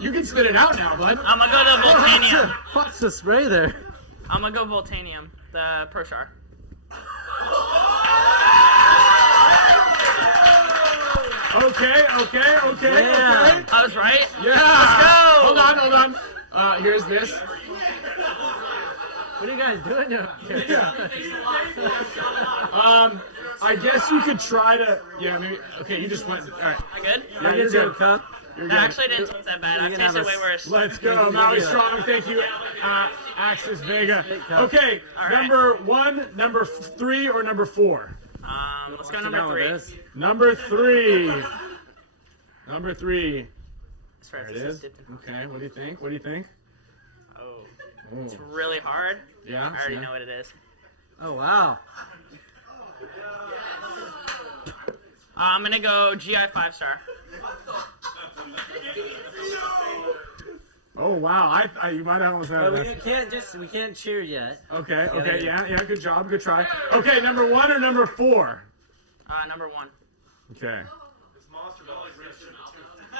You can spit it out now, bud. I'm gonna go to Voltanium. Watch the spray there. I'm gonna go Voltanium, the Pro Char. Okay. Yeah. I was right? Yeah. Let's go. Hold on. Here's this. What are you guys doing now? I guess you could try to... Yeah, maybe... Okay, you just went... All right. I good? Yeah, you're good. Cup. That actually didn't taste that bad. I tasted way worse. Let's go. Maui Strong. Thank you, Axis Vega. Okay, right. Number 1, number 3, or number 4? Let's go number 3. Number 3. Number 3. There it is. Okay, what do you think? Oh. It's really hard. Yeah? I already know what it is. Oh, wow. I'm going to go GI 5-star. Oh, wow. You might have almost had it. We can't cheer yet. Okay, yeah, good job, good try. Okay, number 1 or number 4? Number 1. Okay.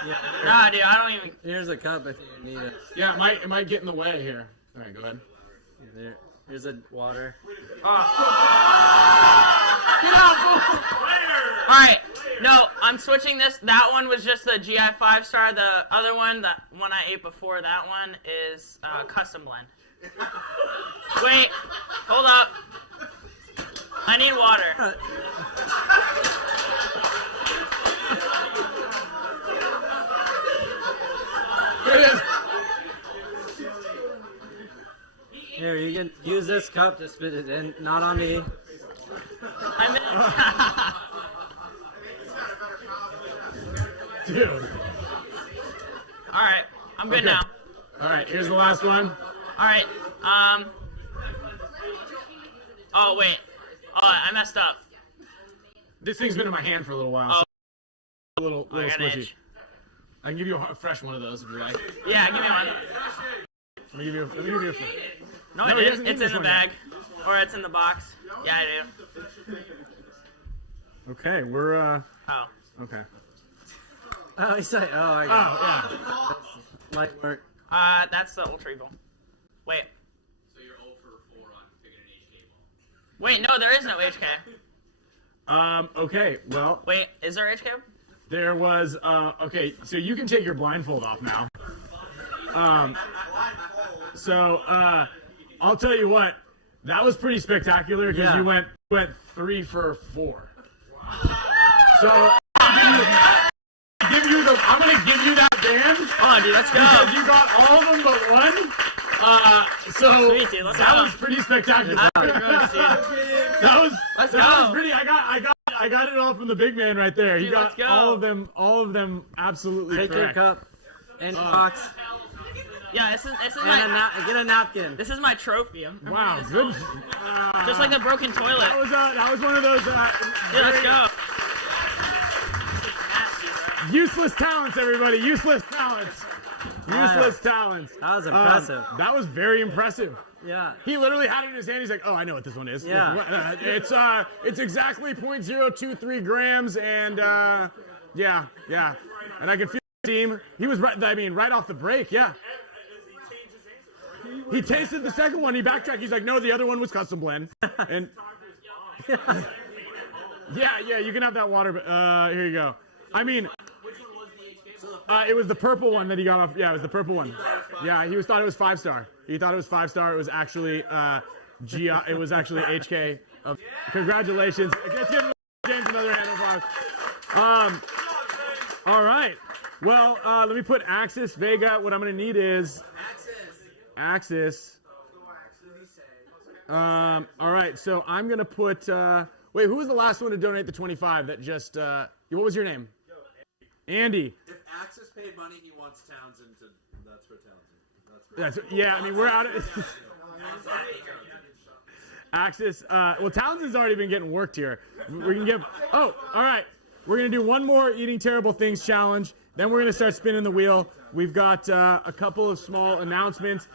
Yeah. Nah, dude, I don't even... Here's a cup if you need it. Yeah, it might get in the way here. All right, go ahead. Here's a water. Get out! All right, no, I'm switching this. That one was just the GI 5-star. The other one, the one I ate before that one, is custom blend. Wait, hold up. I need water. Here it is. Here, you can use this cup to spit it in. Not on me. Dude. All right, I'm good now. All right, here's the last one. All right. Oh wait. Oh, I messed up. This thing's been in my hand for a little while. So a little squishy. I can give you a fresh one of those if you like. Yeah, give me one. Let me give you a No, it's in the bag. Or it's in the box. Yeah, I do. Okay, we're Oh. Okay. Oh, he's like, I got it. Light work. That's the Ultra Evil. Wait. So you're 0 for 4 on picking an HK ball. Wait, no, there is no HK. Okay, well. Wait, is there HK? There was, okay, so you can take your blindfold off now. I'll tell you what, that was pretty spectacular because you went 3 for 4. So, I'm gonna give you that band. Oh, dude, let's go. Because you got all of them but one. Sweet, dude, that was pretty spectacular. That was pretty. I got it all from the big man right there. He Dude, got all of them absolutely Take correct. your cup and box. Yeah, this is get a napkin. This is my trophy. Wow, good. Just like the broken toilet. That was one of those. Yeah, let's go. Useless talents, everybody. Useless talents. Useless talents. That was impressive. That was very impressive. Yeah. He literally had it in his hand. He's like, "Oh, I know what this one is. Yeah. It's exactly 0.023 grams, and yeah. And I can feel the team. He was right. I mean, right off the break. Yeah. He tasted the second one. He backtracked. He's like, "No, the other one was custom blend." And yeah. You can have that water. But here you go. I mean. It was the purple one that he got off. Yeah, it was the purple one. Yeah, he thought it was 5-star. He thought it was 5-star. It was actually it was actually HK. Congratulations. Let's give James another hand of applause. All right. Well, let me put Axis Vega. What I'm going to need is Axis. All right. So I'm going to put. Wait, who was the last one to donate the 25? That just. What was your name? Andy. If Axis paid money, he wants Townsend to. That's for Townsend. Yeah, I mean, we're out of. Axis. Well, Townsend's already been getting worked here. We can give. Oh, all right. We're going to do one more Eating Terrible Things challenge. Then we're going to start spinning the wheel. We've got a couple of small announcements.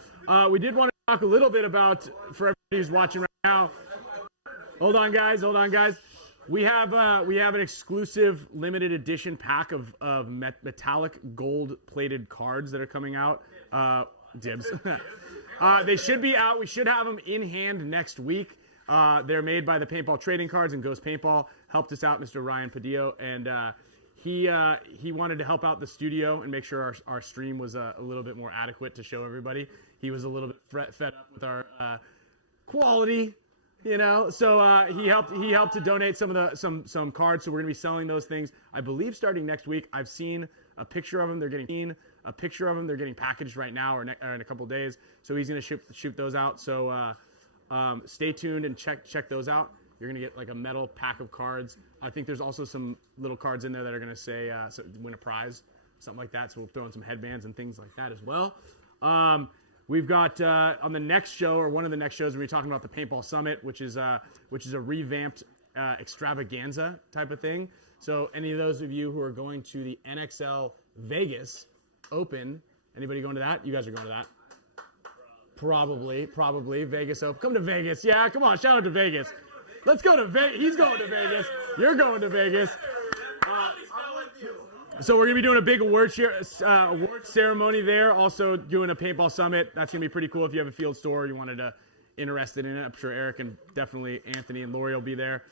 We did want to talk a little bit about, for everybody who's watching right now. Hold on, guys. We have an exclusive limited edition pack of metallic gold-plated cards that are coming out. Dibs. They should be out. We should have them in hand next week. They're made by the Paintball Trading Cards and Ghost Paintball. Helped us out, Mr. Ryan Padillo, and he wanted to help out the studio and make sure our stream was a little bit more adequate to show everybody. He was a little bit fed up with our quality. You know, so he helped to donate some cards. So we're gonna be selling those things, I believe, starting next week. I've seen a picture of them. They're getting packaged right now or in a couple of days. So he's gonna shoot those out. So stay tuned and check those out. You're gonna get like a metal pack of cards. I think there's also some little cards in there that are gonna say win a prize, something like that. So we'll throw in some headbands and things like that as well. We've got on the next show, or one of the next shows, we'll be talking about the Paintball Summit, which is a revamped extravaganza type of thing. So any of those of you who are going to the NXL Vegas Open, anybody going to that? You guys are going to that? Probably Vegas Open. Come to Vegas, yeah. Come on, shout out to Vegas. Let's go to Vegas. He's going to Vegas. You're going to Vegas. So we're going to be doing a big award ceremony there, also doing a paintball summit. That's going to be pretty cool if you have a field store, you wanted to interested in it. I'm sure Eric and definitely Anthony and Lori will be there.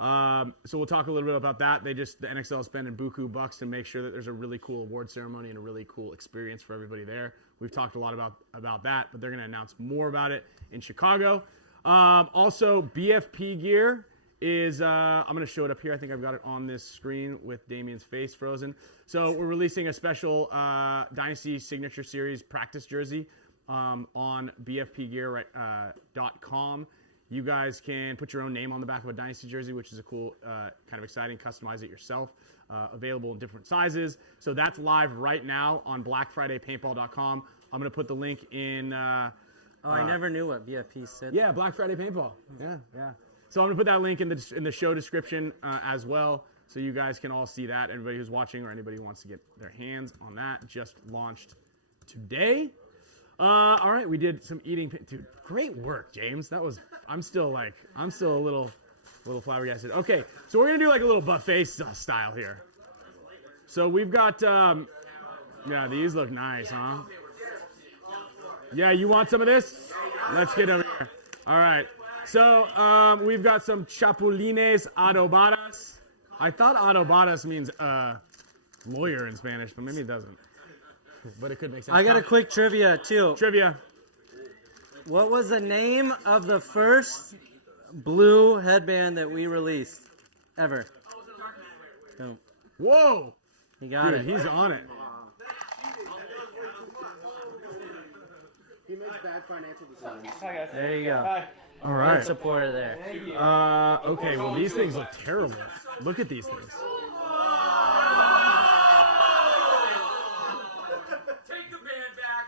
So we'll talk a little bit about that. The NXL is spending buku bucks to make sure that there's a really cool award ceremony and a really cool experience for everybody there. We've talked a lot about that, but they're going to announce more about it in Chicago. Also, BFP gear is, I'm going to show it up here. I think I've got it on this screen with Damien's face frozen. So we're releasing a special Dynasty Signature Series practice jersey on bfpgear.com. You guys can put your own name on the back of a Dynasty jersey, which is a cool, kind of exciting, customize it yourself. Available in different sizes. So that's live right now on blackfridaypaintball.com. I'm going to put the link in. I never knew what BFP said. Yeah, Black Friday Paintball. Yeah. So I'm going to put that link in the show description as well, so you guys can all see that. Everybody who's watching or anybody who wants to get their hands on that, just launched today. All right, we did some eating. Dude, great work, James. That was. I'm still a little flabbergasted. Okay, so we're gonna do like a little buffet style here. So we've got. Yeah, these look nice, huh? Yeah, you want some of this? Let's get over here. All right. So we've got some chapulines adobadas. I thought adobadas means lawyer in Spanish, but maybe it doesn't. But it could make sense. I got a quick trivia, too. Trivia. What was the name of the first blue headband that we released ever? Oh. Whoa! He got it. He's on it. He makes bad financial decisions. There you go. Hi. All right. Good supporter there. Okay, well, these things look terrible. Look at these things.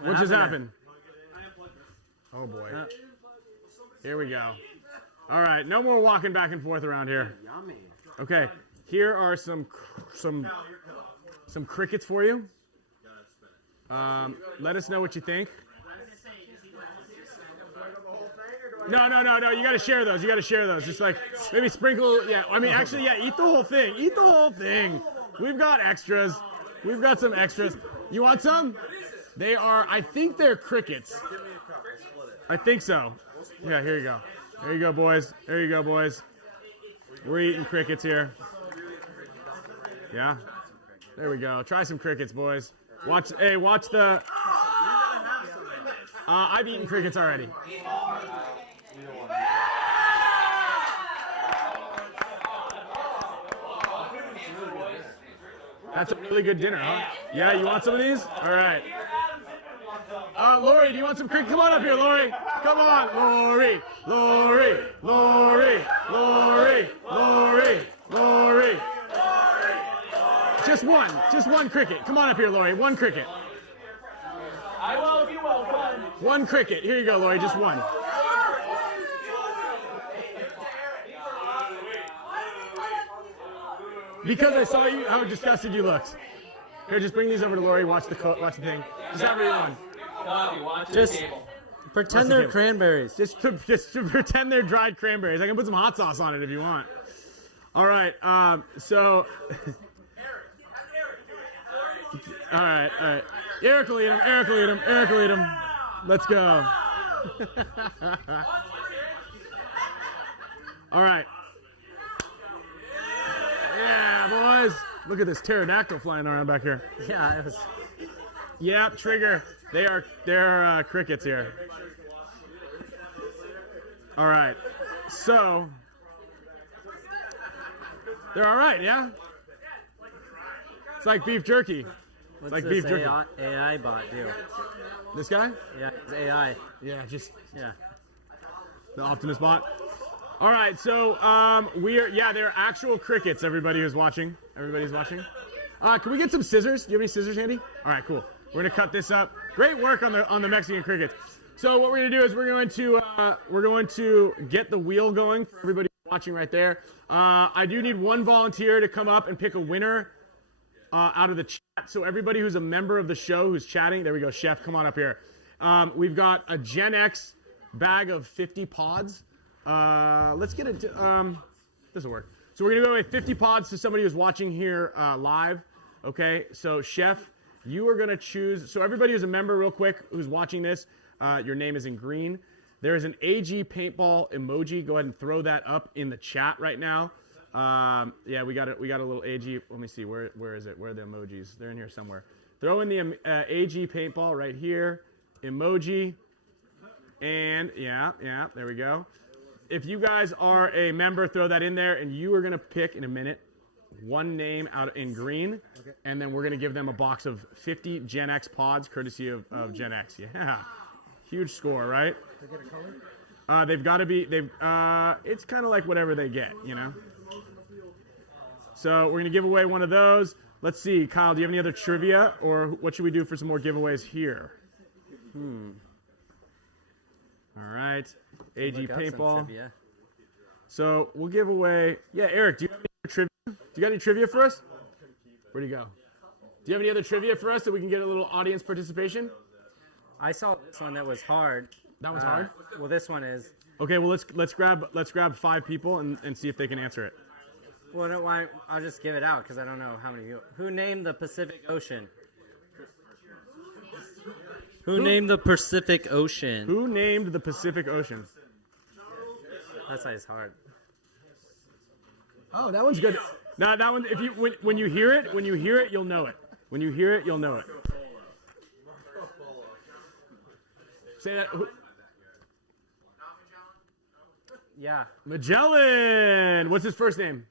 What just happened? Oh, boy. Here we go. All right, no more walking back and forth around here. Okay, here are some crickets for you. Let us know what you think. No. You got to share those. Just like maybe sprinkle. Yeah. I mean, actually, yeah. Eat the whole thing. We've got extras. We've got some extras. You want some? They are. I think they're crickets. I think so. Yeah. Here you go. There you go, boys. We're eating crickets here. Yeah. There we go. Try some crickets, boys. Watch the. I've eaten crickets already. That's a really good dinner, huh? Yeah, you want some of these? All right. Lori, do you want some cricket? Come on up here, Lori. Come on, Lori. Just one cricket. Come on up here, Lori. One cricket. I will if you will. Come on. One cricket. Here you go, Lori. Just one. Because I saw you, how disgusted you looked. Here, just bring these over to Lori. Watch the thing. Just have everyone. Just pretend they're cranberries. Just pretend they're dried cranberries. I can put some hot sauce on it if you want. All right. So. All right. Eric will eat him. Let's go. All right. Yeah, boys. Look at this pterodactyl flying around back here. Yeah, it was. Yeah, Trigger. They're crickets here. All right. So they're all right, yeah? It's like beef jerky. What's like beef jerky. AI bot do? This guy? Yeah, it's AI. Yeah, yeah. The Optimus bot. All right, so they're actual crickets. Everybody's watching. Can we get some scissors? Do you have any scissors handy? All right, cool. We're gonna cut this up. Great work on the Mexican crickets. So what we're gonna do is we're going to get the wheel going for everybody watching right there. I do need one volunteer to come up and pick a winner out of the chat. So everybody who's a member of the show who's chatting, there we go. Chef, come on up here. We've got a Gen X bag of 50 pods. Let's get it. This will work. So we're gonna go with 50 pods to somebody who's watching here live. Okay. So Chef, you are gonna choose. So everybody who's a member, real quick, who's watching this, your name is in green. There is an AG-PAINTBALL emoji. Go ahead and throw that up in the chat right now. Yeah, we got a little AG. Let me see. Where is it? Where are the emojis? They're in here somewhere. Throw in the AG-PAINTBALL right here. Emoji. And yeah, there we go. If you guys are a member, throw that in there, and you are gonna pick in a minute one name out in green, okay. And then we're gonna give them a box of 50 Gen X pods, courtesy of Gen X. Yeah, huge score, right? They get a color? They've got to be. It's kind of like whatever they get, you know. So we're gonna give away one of those. Let's see, Kyle. Do you have any other trivia, or what should we do for some more giveaways here? All right, AG-PAINTBALL. So we'll give away. Yeah, Eric, do you have any trivia? Do you got any trivia for us? Where'd he go? Do you have any other trivia for us so we can get a little audience participation? I saw this one that was hard. That was hard? Well, this one is. Okay, well let's grab 5 people and see if they can answer it. Well, no, I'll just give it out because I don't know how many people. Who named the Pacific Ocean? Who named the Pacific Ocean? Who named the Pacific Ocean? That side's hard. Oh, that one's good. Now that one, if you when you hear it, you'll know it. When you hear it, you'll know it. Say that. Yeah. Magellan. What's his first name?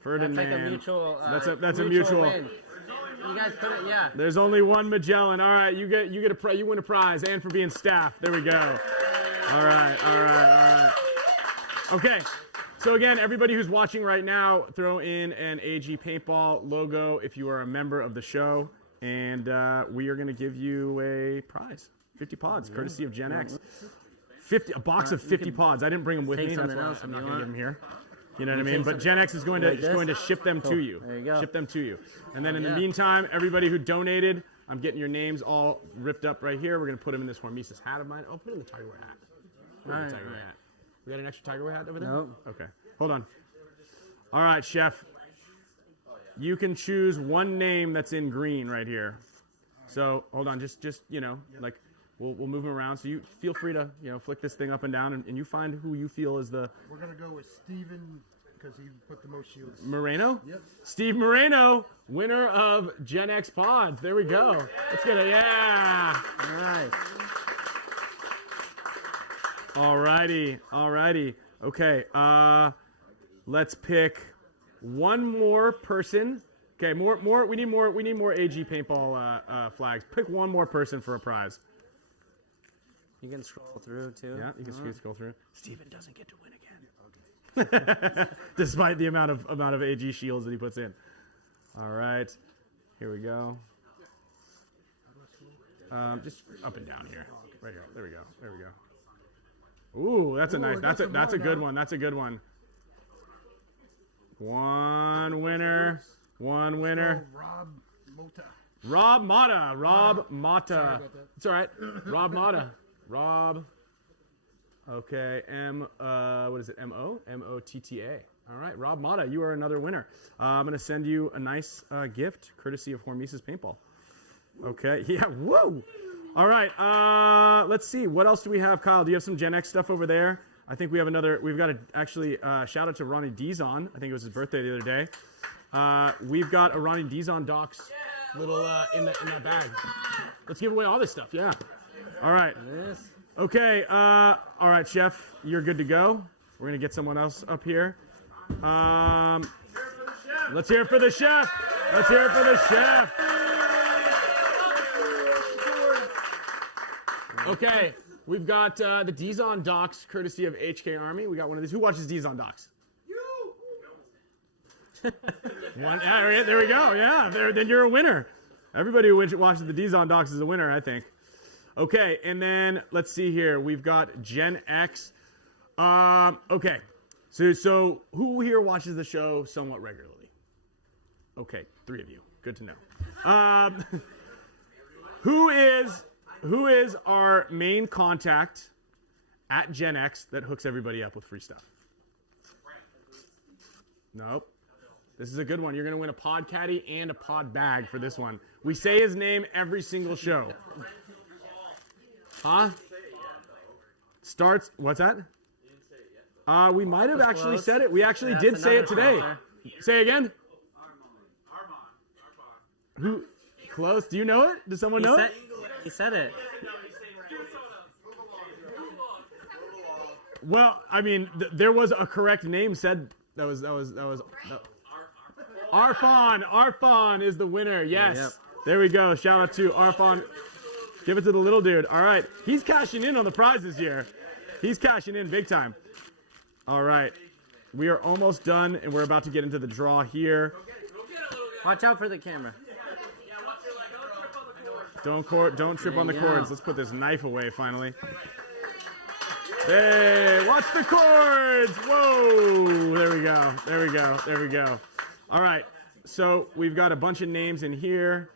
Ferdinand. That's like a mutual. That's a mutual. Win. You guys put it, yeah. There's only one Magellan. All right, you win a prize, and for being staff. There we go. All right. Okay. So again, everybody who's watching right now, throw in an AG-PAINTBALL logo if you are a member of the show, and we are going to give you a prize, 50 pods, courtesy of Gen X. A box of 50 pods. I didn't bring them with me. That's why I'm not going to give them here. You know what I mean? But Gen X is going to ship them to you. There you go. Ship them to you. And then in the meantime, everybody who donated, I'm getting your names all ripped up right here. We're going to put them in this HORMESIS hat of mine. Oh, put it in the Tiger Wear hat. Put it in the Tiger Wear hat. We got an extra Tiger Wear hat over there? No. Okay. Hold on. All right, Chef. You can choose one name that's in green right here. So hold on, just you know, like we'll move them around. So you feel free to flick this thing up and down, and you find who you feel is the. We're gonna go with Steven because he put the most shields. Moreno. Yep. Steve Moreno, winner of Gen X Pods. There we go. Let's get it. Yeah. Nice. Alrighty. Okay. Let's pick one more person. Okay, more. We need more AG paintball flags. Pick one more person for a prize. You can scroll through too. Yeah, you can scroll through. Steven doesn't get to win again, despite the amount of AG shields that he puts in. All right, here we go. Just up and down here. Right here. There we go. Ooh, that's a nice. That's a good one. That's a good one. One winner. Rob Mata. It's all right. Rob Mata. Rob. Okay. What is it? M-O-T-T-A. All right. Rob Mata, you are another winner. I'm going to send you a nice gift courtesy of HORMESIS Paintball. Okay. Yeah. Woo. All right. Let's see. What else do we have, Kyle? Do you have some Gen X stuff over there? I think we have another. We've got to shout out to Ronnie Dizon. I think it was his birthday the other day. We've got a Ronnie Dizon Docs little in that bag. Let's give away all this stuff. Yeah. All right. Okay. All right, Chef, you're good to go. We're gonna get someone else up here. Let's hear it for the chef. Let's hear it for the chef. Okay. We've got the Dizon Docs, courtesy of HK Army. We got one of these. Who watches Dizon Docs? There we go. Yeah, then you're a winner. Everybody who watches the Dizon Docs is a winner, I think. Okay, and then let's see here. We've got Gen X. Okay, so who here watches the show somewhat regularly? Okay, 3 of you. Good to know. Who is our main contact at Gen X that hooks everybody up with free stuff? Nope. This is a good one. You're going to win a pod caddy and a pod bag for this one. We say his name every single show. Huh? Starts, what's that? We might have actually said it. We actually did say it today. Say again? Who? Close. Do you know it? Does someone know it? He said it. Well, I mean, there was a correct name said. That was Arfon. Arfon is the winner. Yes. Yep. There we go. Shout out to Arfon. Give it to the little dude. All right. He's cashing in on the prize this year. He's cashing in big time. All right. We are almost done, and we're about to get into the draw here. Watch out for the camera. Don't trip on the cords. Let's put this knife away finally. Hey, watch the cords. Whoa. There we go. All right. So we've got a bunch of names in here.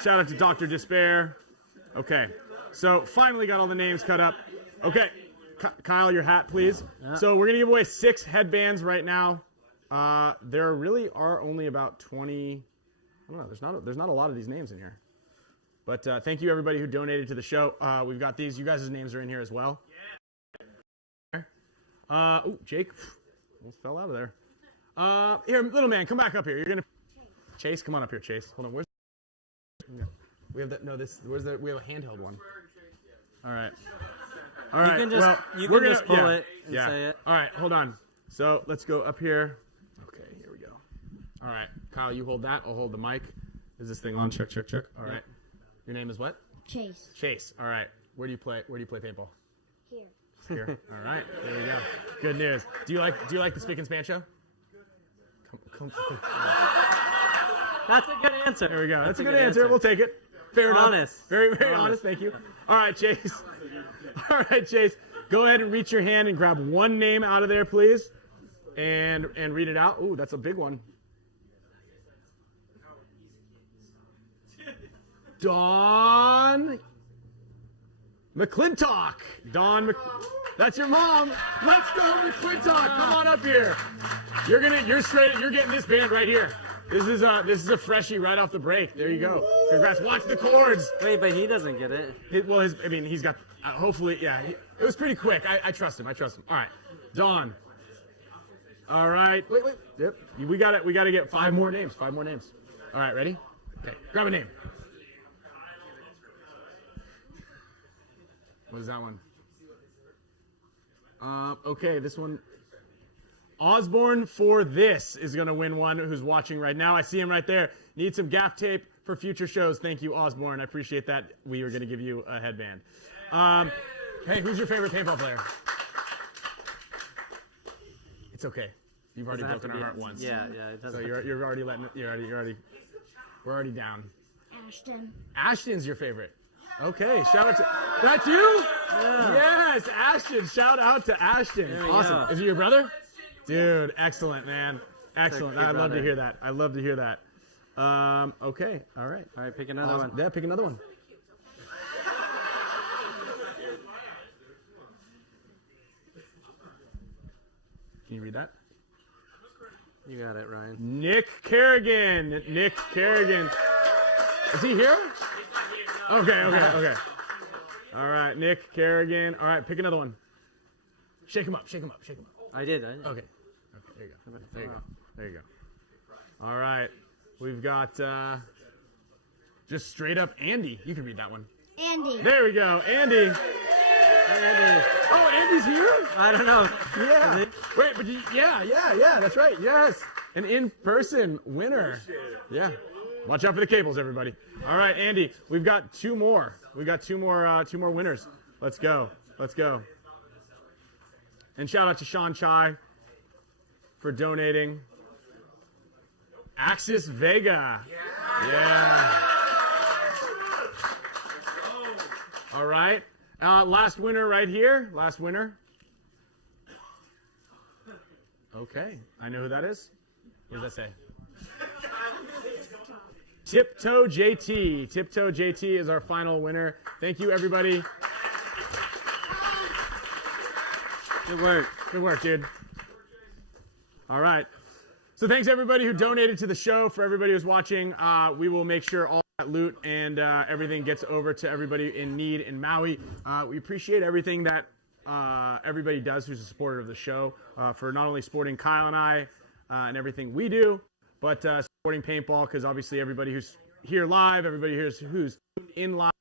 Shout out to Dr. Despair. Okay. So finally got all the names cut up. Okay. Kyle, your hat, please. So we're going to give away 6 headbands right now. There really are only about 20. I don't know. There's not a lot of these names in here. But thank you, everybody who donated to the show. We've got these. You guys' names are in here as well. Jake almost fell out of there. Here, little man, come back up here. You're gonna Chase, come on up here, Chase. Hold on. Where's we have that? No, this. Where's the? We have a handheld one. All right. All right. You can just pull it and say it. All right. Hold on. So let's go up here. Okay. Here we go. All right. Kyle, you hold that. I'll hold the mic. Is this thing on? Check. All right. Your name is what? Chase. Chase. All right. Where do you play paintball? Here. All right. There you go. Good news. Do you like the Spick Span Show? Come. That's a good answer. There we go. That's a good answer. We'll take it. Fair enough. Honest. Very honest. Thank you. All right, Chase. Go ahead and reach your hand and grab one name out of there, please, and read it out. Ooh, that's a big one. Dawn McClintock. That's your mom. Let's go, McClintock. Come on up here. You're getting this band right here. This is a freshie right off the break. There you go. Congrats. Watch the chords. Wait, but he doesn't get it. He's got. Hopefully, yeah. It was pretty quick. I trust him. All right, Dawn. All right. Wait. Yep. We got to get 5 more names. 5 more names. All right. Ready? Okay. Grab a name. What is that one? Okay, this one. Osborne for this is going to win one who's watching right now. I see him right there. Need some gaff tape for future shows. Thank you, Osborne. I appreciate that. We were going to give you a headband. Hey, who's your favorite paintball player? It's okay. You've already broken our heart once. Yeah, it doesn't. So you're already letting it. We're already down. Ashton. Ashton's your favorite. Okay, shout out to... That's you? Yeah. Yes, Ashton. Shout out to Ashton. Awesome. Go. Is he your brother? Dude, excellent, man. Excellent. I love to hear that. Okay, all right. All right, pick another one. Yeah, pick another one. Can you read that? You got it, Ryan. Nick Kerrigan. Is he here? Okay. All right, Nick Kerrigan. All right, pick another one. Shake him up. I did. Okay, there you go. All right, we've got just straight up Andy. You can read that one. Andy. There we go, Andy. Oh, Andy's here? I don't know. Yeah. Wait, but yeah, that's right. Yes, an in-person winner. Yeah. Watch out for the cables, everybody. All right, Andy, we've got 2 more. We've got 2 more winners. Let's go. And shout out to Sean Chai for donating. Axis Vega. Yeah. All right. Last winner right here. Last winner. Okay. I know who that is. What does that say? Tiptoe JT. Tiptoe JT is our final winner. Thank you, everybody. Good work, dude. All right. So thanks, everybody who donated to the show. For everybody who's watching, we will make sure all that loot and everything gets over to everybody in need in Maui. We appreciate everything that everybody does who's a supporter of the show, for not only supporting Kyle and I and everything we do, but supporting paintball, because obviously everybody who's here live, everybody who's in live,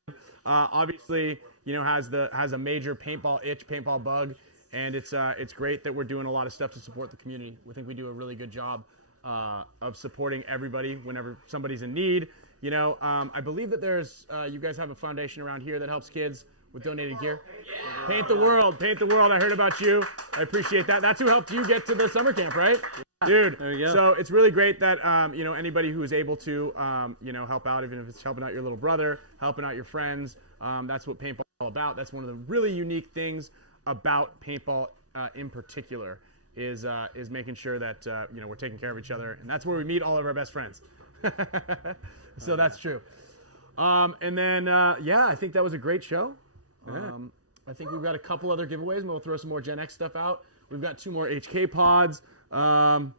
obviously has a major paintball bug, and it's great that we're doing a lot of stuff to support the community. We think we do a really good job of supporting everybody whenever somebody's in need. I believe that there's you guys have a foundation around here that helps kids with donated gear. Paint the World. I heard about you. I appreciate that. That's who helped you get to the summer camp, right? Dude, there you go. So it's really great that anybody who is able to help out, even if it's helping out your little brother, helping out your friends. That's what paintball is all about. That's one of the really unique things about paintball in particular is making sure that we're taking care of each other, and that's where we meet all of our best friends. So that's true. And then I think that was a great show. I think we've got a couple other giveaways, and we'll throw some more Gen X stuff out. We've got 2 more HK pods. We're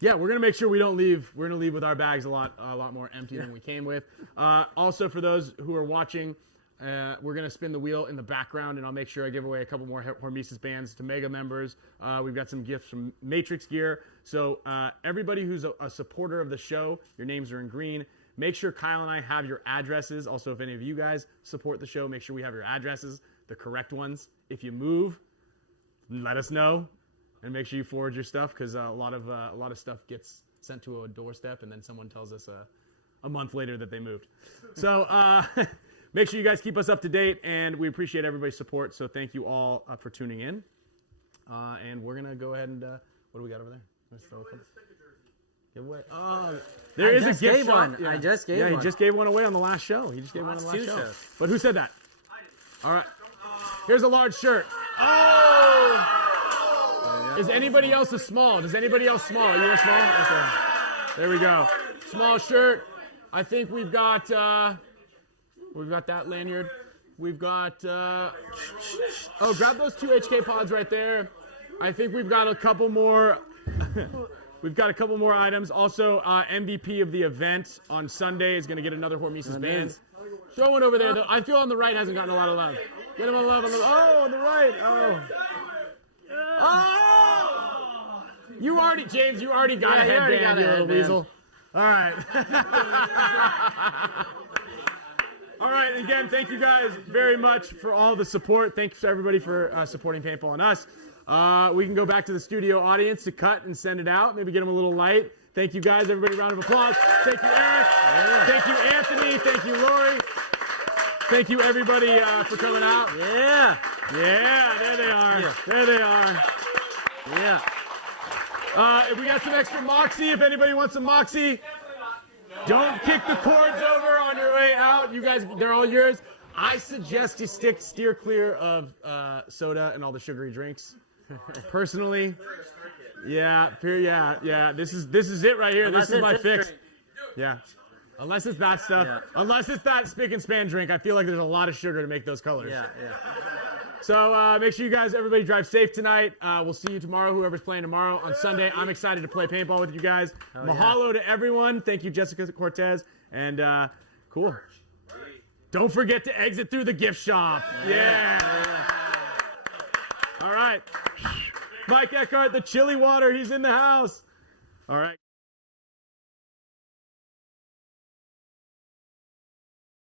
gonna make sure we don't leave. We're gonna leave with our bags a lot more empty than we came with. Also, for those who are watching, we're gonna spin the wheel in the background, and I'll make sure I give away a couple more HORMESIS bands to Mega members. We've got some gifts from Matrix Gear. So everybody who's a supporter of the show, your names are in green. Make sure Kyle and I have your addresses. Also, if any of you guys support the show, make sure we have your addresses, the correct ones. If you move, let us know. And make sure you forward your stuff, because a lot of stuff gets sent to a doorstep, and then someone tells us a month later that they moved. So make sure you guys keep us up to date, and we appreciate everybody's support. So thank you all for tuning in. And we're gonna go ahead and what do we got over there? Giveaway. Oh, there is a gift one. I just gave one. Yeah, he just gave one away on the last show. He just gave one on the last show. But who said that? All right. Here's a large shirt. Oh! Is anybody else a small? Does anybody else small? You a small? Okay. There we go. Small shirt. I think we've got that lanyard. We've got, grab those 2 HK pods right there. I think we've got a couple more. We've got a couple more items. Also, MVP of the event on Sunday is going to get another Hormesis band. Throw one over there. I feel on the right hasn't gotten a lot of love. Get him on love. On the right. Oh. You already, James, you already got a headband, you little weasel. All right. All right, again, thank you guys very much for all the support. Thanks to everybody for supporting Paintball and us. We can go back to the studio audience to cut and send it out. Maybe get them a little light. Thank you guys. Everybody, round of applause. Thank you, Eric. Yeah. Thank you, Anthony. Thank you, Lori. Thank you, everybody, for coming out. Yeah. Yeah, there they are. Yeah. There they are. Yeah. If we got some extra Moxie, if anybody wants some Moxie, don't kick the cords over on your way out. You guys, they're all yours. I suggest you steer clear of soda and all the sugary drinks. Personally, yeah. This is it right here. This is my fix. Yeah. Unless it's that stuff. Yeah. Unless it's that Spick and Span drink, I feel like there's a lot of sugar to make those colors. Yeah. So make sure you guys, everybody drive safe tonight. We'll see you tomorrow, whoever's playing tomorrow. On Sunday, I'm excited to play paintball with you guys. Mahalo to everyone. Thank you, Jessica Cortez. And cool. Don't forget to exit through the gift shop. Yeah. All right. Mike Eckhart, the chili water, he's in the house. All right.